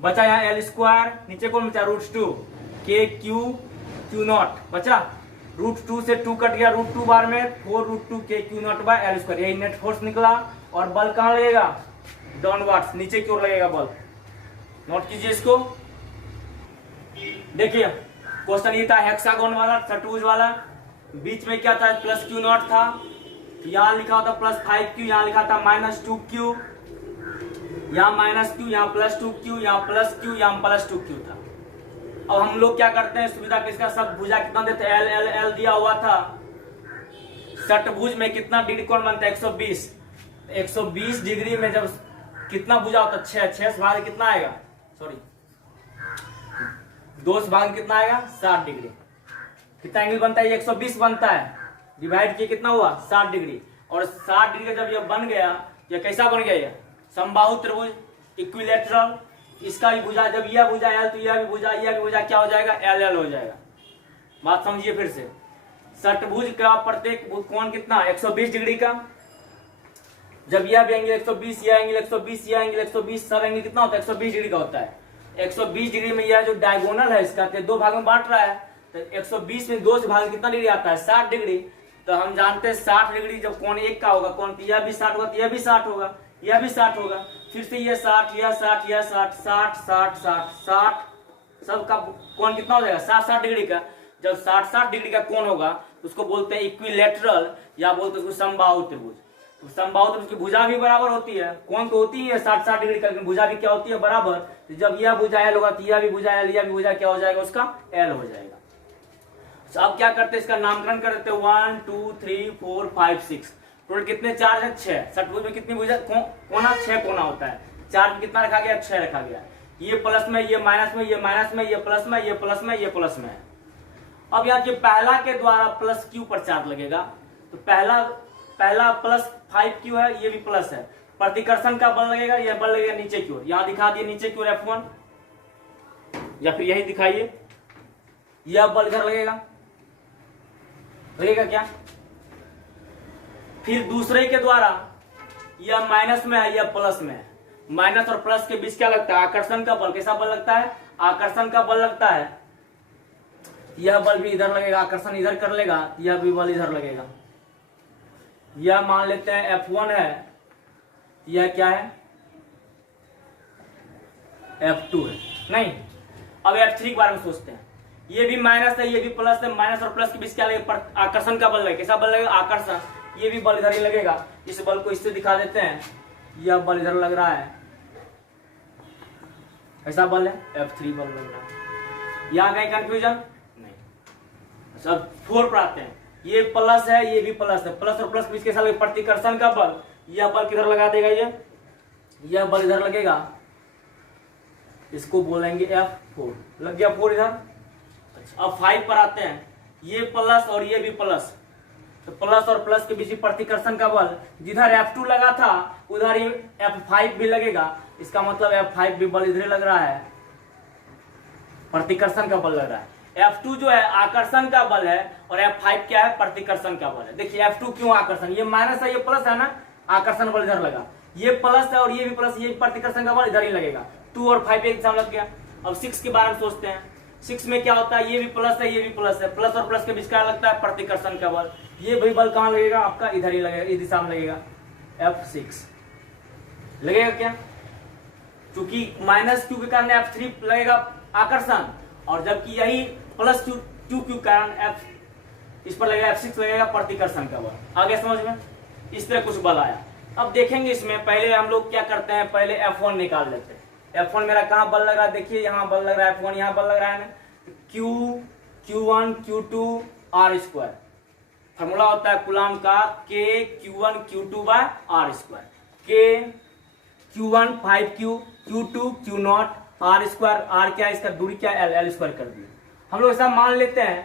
बचा यहाँ L², नीचे कौन बचा? √2 K Q0 बचा। √2 से 2 कट गया, √2 बार में 4√2 K Q0 बाय L²। यही नेट फोर्स निकला। और बल कहां लगेगा? डाउनवर्ड्स, नीचे की ओर लगेगा बल। नोट कीजिए इसको। देखिए क्वेश्चन ये था हेक्सागोन वाला, षट्भुज वाला। बीच में क्या था? +Q0 था। यहाँ लिखा होता +5Q, यहाँ लिखा था -2Q, यहाँ -Q, यहाँ +2Q, यहाँ +Q, यहाँ +2Q था। अब हम लोग क्या करते हैं, सुविधा किसका? सब भुजा कितना देते हैं? L दिया हुआ था। षट्भुज में कितना डिग्री कोण बनता है? 120। 120 डिग्री में जब कितना भुजा होता है? 6 से भाग कितना आएगा? सॉरी, 2 से भाग कितना आएगा? 60 डिग्री। कितना एंगल बनता है? 120 बनता है। डिवाइड किए कितना हुआ? 60 डिग्री। और 60 डिग्री जब ये बन गया, ये कैसा बन गया? ये समबाहु त्रिभुज, इक्विलेटरल। इसका भी भुजा, जब यह भुजा L तो यह भी भुजा क्या हो जाएगा? LL हो जाएगा। बात समझिए फिर से। षट्भुज का प्रत्येक कोण कितना? 120 डिग्री का। जब यह भी एंगल 120, यह एंगल 120, यह एंगल 120, सब एंगल कितना होता है? 120 डिग्री का होता है। 120 डिग्री में यह जो डायगोनल है इसका 2 भाग में बांट रहा है, तो 120 में 2 से भाग कितना डिग्री आता है? 60 डिग्री। तो हम जानते हैं 60 डिग्री जब कोण एक का होगा, कोण यह भी 60 होगा तो यह भी 60 होगा, यह भी 60 होगा, फिर से यह 60, यह 60, यह 60, 60, 60, 60, 60, सबका कोण कितना हो जाएगा 60-60 डिग्री का। जब 60-60 डिग्री का कोण होगा तो उसको बोलते हैं इक्विलेटरल, या बोलते हैं उसको समबाहु त्रिभुज। तो समबाहु त्रिभुज की भुजा भी बराबर होती है, कोण तो होती है 60-60 डिग्री का, लेकिन भुजा भी क्या होती है बराबर। तो जब यह भुजा एल होगा तो यह भी भुजा एल, यह भी भुजा क्या हो जाएगा उसका एल हो जाएगा। तो अब क्या करते हैं, इसका नामकरण कर देते हैं 1 2 3 4 5 6। टोटल कितने चार्ज है 6। षटभुज में कितनी भुजा कोना 6 कोना होता है, चार्ज में कितना रखा गया 6 रखा गया। ये प्लस में, ये माइनस में, ये माइनस में, ये प्लस में, ये प्लस में, ये प्लस में है। अब यहाँ पहला के द्वारा प्लस क्यू पर चार्ज लगेगा, तो पहला प्लस 5Q है, ये भी प्लस है। प्रतिकर्षण का बल लगेगा, यह बल लगेगा नीचे की ओर, यहाँ दिखा दिए नीचे की ओर F1, या फिर यही दिखाइए, यह बल इधर लगेगा क्या। फिर दूसरे के द्वारा यह माइनस में है, यह प्लस में है। माइनस और प्लस के बीच क्या लगता है आकर्षण का बल। कैसा बल लगता है आकर्षण का बल लगता है। यह बल भी इधर लगेगा, आकर्षण इधर कर लेगा, यह भी बल इधर लगेगा। यह मान लेते हैं F1 है, यह क्या है F2 है। नहीं, अब F3 के बारे में सोचते हैं। ये भी माइनस है, ये भी प्लस है, माइनस और प्लस के बीच क्या लगेगा आकर्षण का बल लगेगा। कैसा बल लगेगा आकर्षण। ये भी बल इधर ही लगेगा, इस बल को इससे दिखा देते हैं, यह बल इधर लग रहा है, ऐसा बल है F3 बल लग रहा है। यहाँ कहीं कंफ्यूजन नहीं। सब 4 पर आते हैं, ये प्लस है, ये भी प्लस है, प्लस और प्लस बीच कैसा लगेगा प्रतिकर्षण का बल। यह बल किधर लगा देगा, यह बल इधर लगेगा, इसको बोलेंगे F4। लग गया 4 इधर। अब 5 पर आते हैं, ये प्लस और ये भी प्लस, तो प्लस और प्लस के बीच प्रतिकर्षण का बल, जिधर F2 लगा था उधर ही F5 भी लगेगा। इसका मतलब F5 भी बल इधर लग रहा है, प्रतिकर्षण का बल लग रहा है। F2 जो है आकर्षण का बल है और F5 क्या है प्रतिकर्षण का बल है। देखिए F2 क्यों आकर्षण, ये माइनस है, ये प्लस है ना, आकर्षण बल इधर लगा, ये प्लस है और ये भी प्लस, ये प्रतिकर्षण का बल इधर ही लगेगा। 2 और 5 एक साथ लग गया। अब 6 के बारे में सोचते हैं। 6 में क्या होता है, ये भी प्लस है, ये भी प्लस है, प्लस और प्लस के बीच क्या लगता है प्रतिकर्षण का बल। ये भी बल कहाँ लगेगा आपका इधर ही लगेगा, इस दिशा में लगेगा, F6 लगेगा क्या, क्योंकि माइनस Q के कारण F3 लगेगा आकर्षण, और जबकि यही प्लस Q के कारण इस पर लगेगा F6 लगेगा प्रतिकर्षण का बल। आगे समझ में, इस तरह कुछ बल आया। अब देखेंगे इसमें, पहले हम लोग क्या करते हैं, पहले F1 निकाल लेते हैं। F1 मेरा कहाँ बल लग रहा है, देखिए यहाँ बल लग रहा है F1, यहाँ बल लग रहा है ना, Q1 Q2 R²। फॉर्मूला होता है कूलम का K Q1 Q2 bye R²। K Q1 5Q, Q2 Q0, R², R क्या है इसका दूरी क्या है L² कर दिए। हम लोग ऐसा मान लेते हैं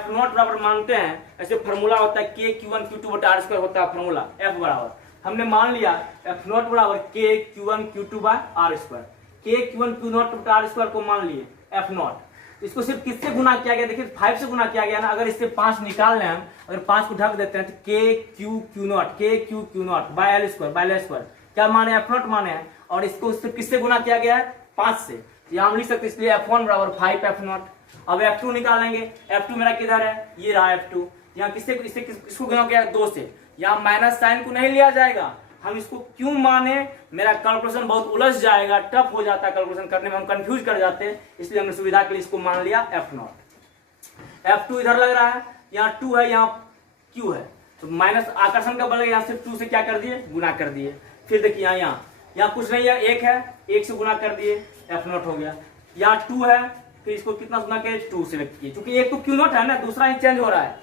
F0 बराबर मानते हैं, ऐसे फॉर्मूला होता है K Q1 Q2 बटा R² होता है फॉर्मूला F बराबर। हमने मान लिया F0 बराबर K Q1 Q2 bye R²। K Q1 Q0 बटा R² को मान लिए F0। इसको सिर्फ किससे गुना किया गया, देखिए 5 से गुना किया गया ना। अगर इससे 5 निकाल लें हम, अगर 5 को ढक देते हैं तो K Q Q0 bye L², क्या माने F0 माने हैं, और इसको सिर्फ किससे गुना किया गया है 5 से। यहाँ हम लिख सकते हैं, इसलिए F1 बराबर 5 F0। अब F2 निकालेंगे, F2 मेरा किधर है, ये रहा F2। यहाँ किसको गुना किया 2 से, यहाँ माइनस साइन को नहीं लिया जाएगा। हम इसको क्यों माने, मेरा कैलकुलेशन बहुत उलझ जाएगा, टफ हो जाता है कैलकुलेशन करने में, हम कंफ्यूज कर जाते हैं, इसलिए हमने सुविधा के लिए इसको मान लिया F0। F2 इधर लग रहा है, यहाँ 2 है, यहाँ Q है, तो माइनस आकर्षण का बल है, यहाँ सिर्फ 2 से क्या कर दिए गुना कर दिए। फिर देखिए यहाँ कुछ नहीं है, 1 है, 1 से गुना कर दिए F0 हो गया। यहाँ 2 है, फिर इसको कितना गुना किए 2 से व्यक्त किए, क्योंकि एक तो Q0 है ना, दूसरा ही चेंज हो रहा है।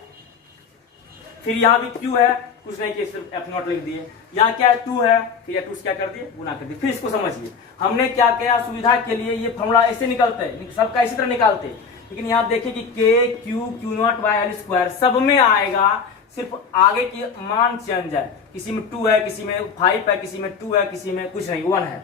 फिर यहाँ भी Q है, कुछ नहीं किया, सिर्फ F0 लिख दिए। यहाँ क्या है 2 है, फिर 2 से क्या कर दिए गुना कर दिए। फिर इसको समझिए, हमने क्या किया, सुविधा के लिए ये फॉर्मूला ऐसे निकलते हैं, सबका इसी तरह निकालते हैं, लेकिन यहाँ देखिए कि K Q Q0 bye L² सब में आएगा, सिर्फ आगे की मान चेंज है, किसी में 2 है, किसी में 5 है, किसी में 2 है, किसी में कुछ नहीं 1 है।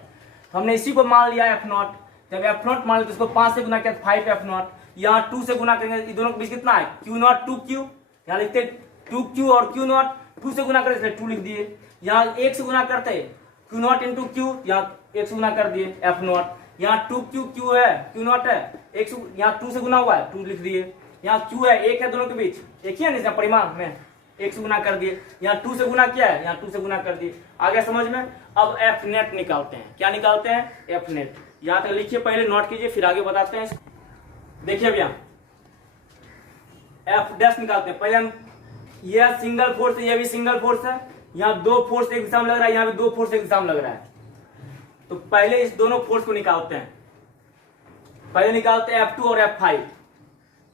हमने इसी को मान लिया F0। जब F0 मान लिया तो इसको 5 से गुना किया 5 F0। यहाँ 2 से गुना करेंगे, दोनों के बीच कितना है Q0 2Q, यहाँ लिखते 2Q और Q0, 2 से गुना करते 2 लिख दिए। यहाँ 1 से गुना करते Q0 इंटू Q, यहाँ 1 से गुना कर दिए F0। यहाँ 2Q Q है, Q0 है, 1 से यहाँ 2 से गुना हुआ है 2 लिख दिए। यहाँ Q है, 1 है, दोनों के बीच एक ही है ना परिमाण में, 1 से गुना कर दिए, यहाँ 2 से गुना किया है, यहाँ 2 से गुना कर दिए। आगे समझ में। अब एफ नेट निकालते हैं। क्या निकालते हैं? F net. यहाँ तक लिखिए, पहले नोट कीजिए, फिर आगे बताते हैं। देखिए भैया, एफ डैश निकालते हैं। पहले हम, यह सिंगल फोर्स है, यह भी सिंगल फोर्स है, यहाँ 2 फोर्स एक दिशा में लग रहा है, यहाँ भी 2 फोर्स एक दिशा में लग रहा है। तो पहले इस दोनों फोर्स को निकालते हैं। पहले निकालते हैं F2 और F5।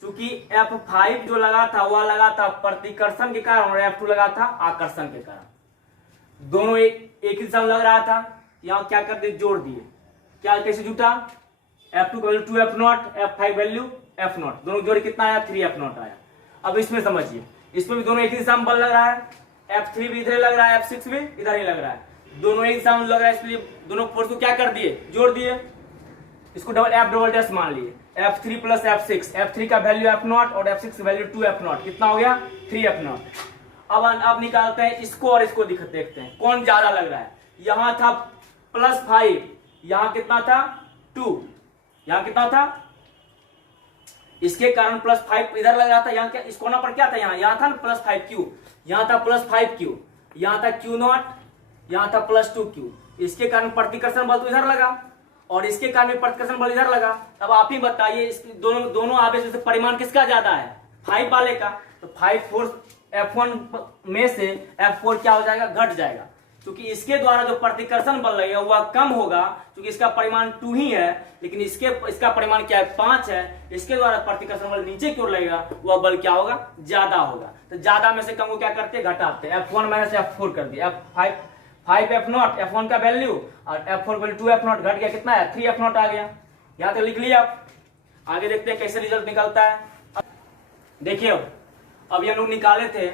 चूंकि F5 जो लगा था वह लगा था प्रतिकर्षण के कारण और F2 लगा था आकर्षण के कारण। दोनों एक ही दिशा में लग रहा था। यहाँ क्या कर दिए? जोड़ दिए। क्या कैसे जुटा? F2 का value 2F0, F5 value F0, दोनों जोड़ कितना आया? 3F0 आया। अब इसमें समझिए, इसमें भी दोनों एक ही दिशा में बल लग रहा है। F3 भी इधर लग रहा है, F6 भी इधर ही लग रहा है, दोनों एक दिशा में लग रहा है। इसलिए दोनों फोर्स को क्या कर दिए? जोड़ दिए। इसको F डबल डैश मान लिए। F3 प्लस F6, F3 का वैल्यू F0 और F6 वैल्यू 2F0, कितना हो गया? 3F0। अब निकालते हैं इसको और इसको, देखते हैं कौन ज्यादा लग रहा है। यहाँ था +5, यहाँ कितना था? 2, यहाँ कितना था? इसके कारण +5 इधर लग रहा था। यहाँ क्या इस कोना पर क्या था? यहाँ था ना +5Q, यहाँ था +5Q, यहाँ था Q0, यहाँ था +2Q। इसके कारण प्रतिकर्षण बल तो इधर लगा और इसके कारण प्रतिकर्षण बल इधर लगा। अब आप ही बताइए, दोनों आवेश में से परिमाण किसका ज्यादा है? 5 वाले का। तो 5 फोर्स F1 में से F4 क्या हो जाएगा? घट जाएगा, क्योंकि इसके द्वारा जो प्रतिकर्षण बल लगेगा वह कम होगा, क्योंकि इसका परिमाण 2 ही है, लेकिन इसका परिमाण क्या है? 5 है। इसके द्वारा प्रतिकर्षण बल नीचे की ओर लगेगा, वह बल क्या होगा? ज्यादा होगा। तो ज्यादा में से कम को क्या करते हैं? घटाते हैं। F1 माइनस F4 कर दिया। F5F0, F1 का वैल्यू और F4 वैल्यू 2F0, घट गया, कितना है? 3F0 आ गया। यहां तक लिख लिया आप। आगे देखते हैं कैसे रिजल्ट निकलता है। देखिए, अब ये लोग निकाले थे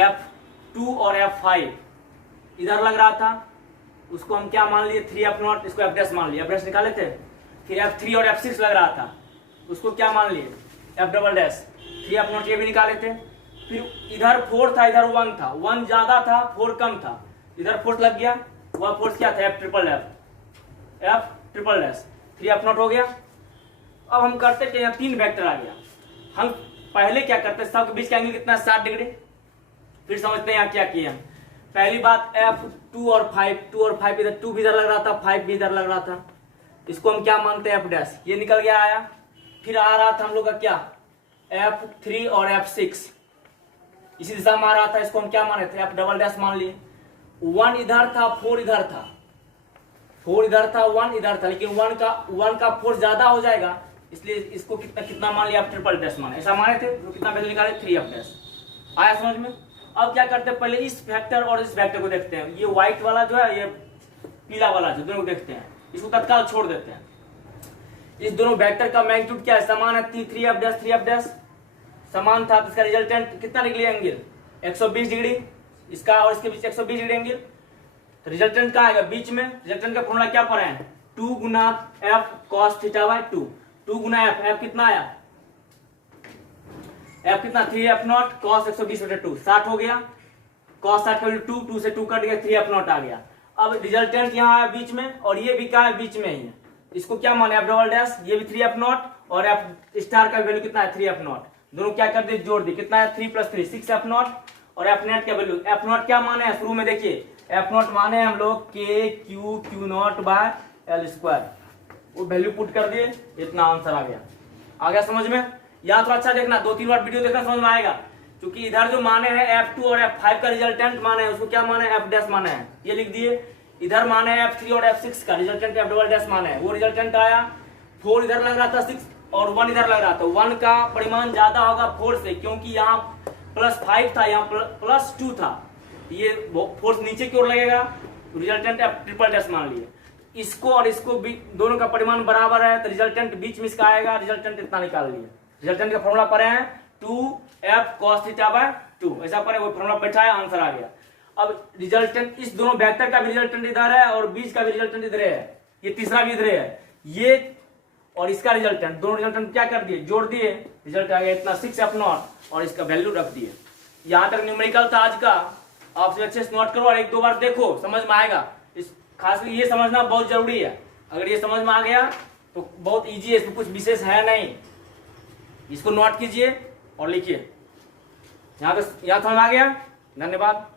F2 और F5, इधर लग रहा था, उसको हम क्या मान लिए? 3F0, इसको F डैश मान लिया, F डैश निकाले थे। फिर F3 और F6 लग रहा था, उसको क्या मान लिए? F double dash. 3F0 ये भी निकाले थे। फिर इधर 4 था, इधर 1 था, 1 ज्यादा था, 4 कम था, इधर फोर्स लग गया। वह फोर्स क्या था? F triple dash. 3F0 हो गया। अब हम करते कि यहाँ 3 वेक्टर आ गया। हम पहले क्या करते? सबके बीच का एंगल कितना? 60 डिग्री। फिर समझते हैं यहाँ क्या किया। पहली बात, F2 और 5, 2 और 5 इधर, 2 भी इधर लग रहा था, 5 भी इधर लग रहा था, इसको हम क्या मानते हैं? F dash. ये निकल गया, आया। फिर आ रहा था हम लोग का क्या? F3 और F6 इसी दिशा में आ रहा था, इसको हम क्या माने थे? F डबल डैश मान लिए। 1 इधर था, 4 इधर था, 4 इधर था, 1 इधर था, लेकिन 1 का फोर्स ज्यादा हो जाएगा, इसलिए इसको कितना मान लिया? F ट्रिपल डैश माने। ऐसा माने थे, तो कितना वैल्यू निकाले? 3F dash. आया समझ में। अब क्या करते हैं? पहले इस वेक्टर और इस वेक्टर को देखते हैं। ये व्हाइट वाला जो है, ये पीला वाला जो, दोनों को देखते हैं। इसको तत्काल छोड़ देते हैं। इस दोनों वेक्टर का मैग्नीट्यूड क्या है? समान है। 3F डैश 3F डैश समान था, तो इसका रिजल्टेंट कितना निकले? Angle 120 degree. इसका और इसके बीच 120 डिग्री एंगल। तो रिजल्टेंट कहाँ आएगा? बीच में। रिजल्टेंट का फॉर्मूला क्या पढ़े हैं? 2 गुना F cos θ/2। 2 गुना F कितना आया? F कितना? 3F0 cos 120/2, 60 हो गया। cos 60 का वैल्यू 2 से 2 कट गया, 3F0 आ गया। अब रिजल्टेंट यहाँ आया बीच में, और ये भी क्या है? बीच में ही है। इसको क्या माने? F double dash. ये भी 3F0 और F स्टार का वैल्यू कितना है? 3F0। दोनों क्या कर दिए? जोड़ दिए। कितना है? 3 + 3 6F0 और F नेट का वैल्यू F0 क्या माने हैं? शुरू में देखिए, F0 माने हम लोग Q0/L²। वो वैल्यू पुट कर दिए, इतना आंसर आ गया। आ गया समझ में। यहाँ तो अच्छा देखना, 2-3 बार वीडियो देखना, समझ में आएगा। क्योंकि इधर जो माने हैं F2 और F5 का रिजल्टेंट माने हैं, उसको क्या माने? F डैश माने हैं, ये लिख दिए। इधर माने हैं F3 और F6 का रिजल्टेंट F डबल डैश माने हैं, वो रिजल्टेंट आया। 4 इधर लग रहा था, 6 और 1 इधर लग रहा था। 1 का परिमाण ज्यादा होगा 4 से, क्योंकि यहाँ +5 था, यहाँ +2 था, ये फोर्स नीचे की ओर लगेगा। रिजल्टेंट F ट्रिपल डैश मान लिए। इसको और इसको भी दोनों का परिमाण बराबर है, तो रिजल्टेंट बीच में इसका आएगा। रिजल्टेंट इतना निकाल लिए। रिजल्टेंट का फॉर्मूला पढ़े हैं 2F cos θ/2, ऐसा पढ़े, वो फॉर्मूला बैठाया, आंसर आ गया। अब रिजल्टेंट इस दोनों वेक्टर का भी रिजल्टेंट इधर है और बीच का भी रिजल्टेंट इधर है, ये तीसरा भी इधर है, ये और इसका रिजल्टेंट, दोनों रिजल्टेंट क्या कर दिए? जोड़ दिए। रिजल्ट आ गया इतना 6F0 और इसका वैल्यू रख दिए। यहां तक न्यूमेरिकल था आज का। आप अच्छे से नोट करो और 1-2 बार देखो, समझ में आएगा। इस खासकर ये समझना बहुत जरूरी है। अगर ये समझ में आ गया तो बहुत इजी है, इसमें कुछ विशेष है नहीं। इसको नोट कीजिए और लिखिए। यहाँ समझ आ गया। धन्यवाद।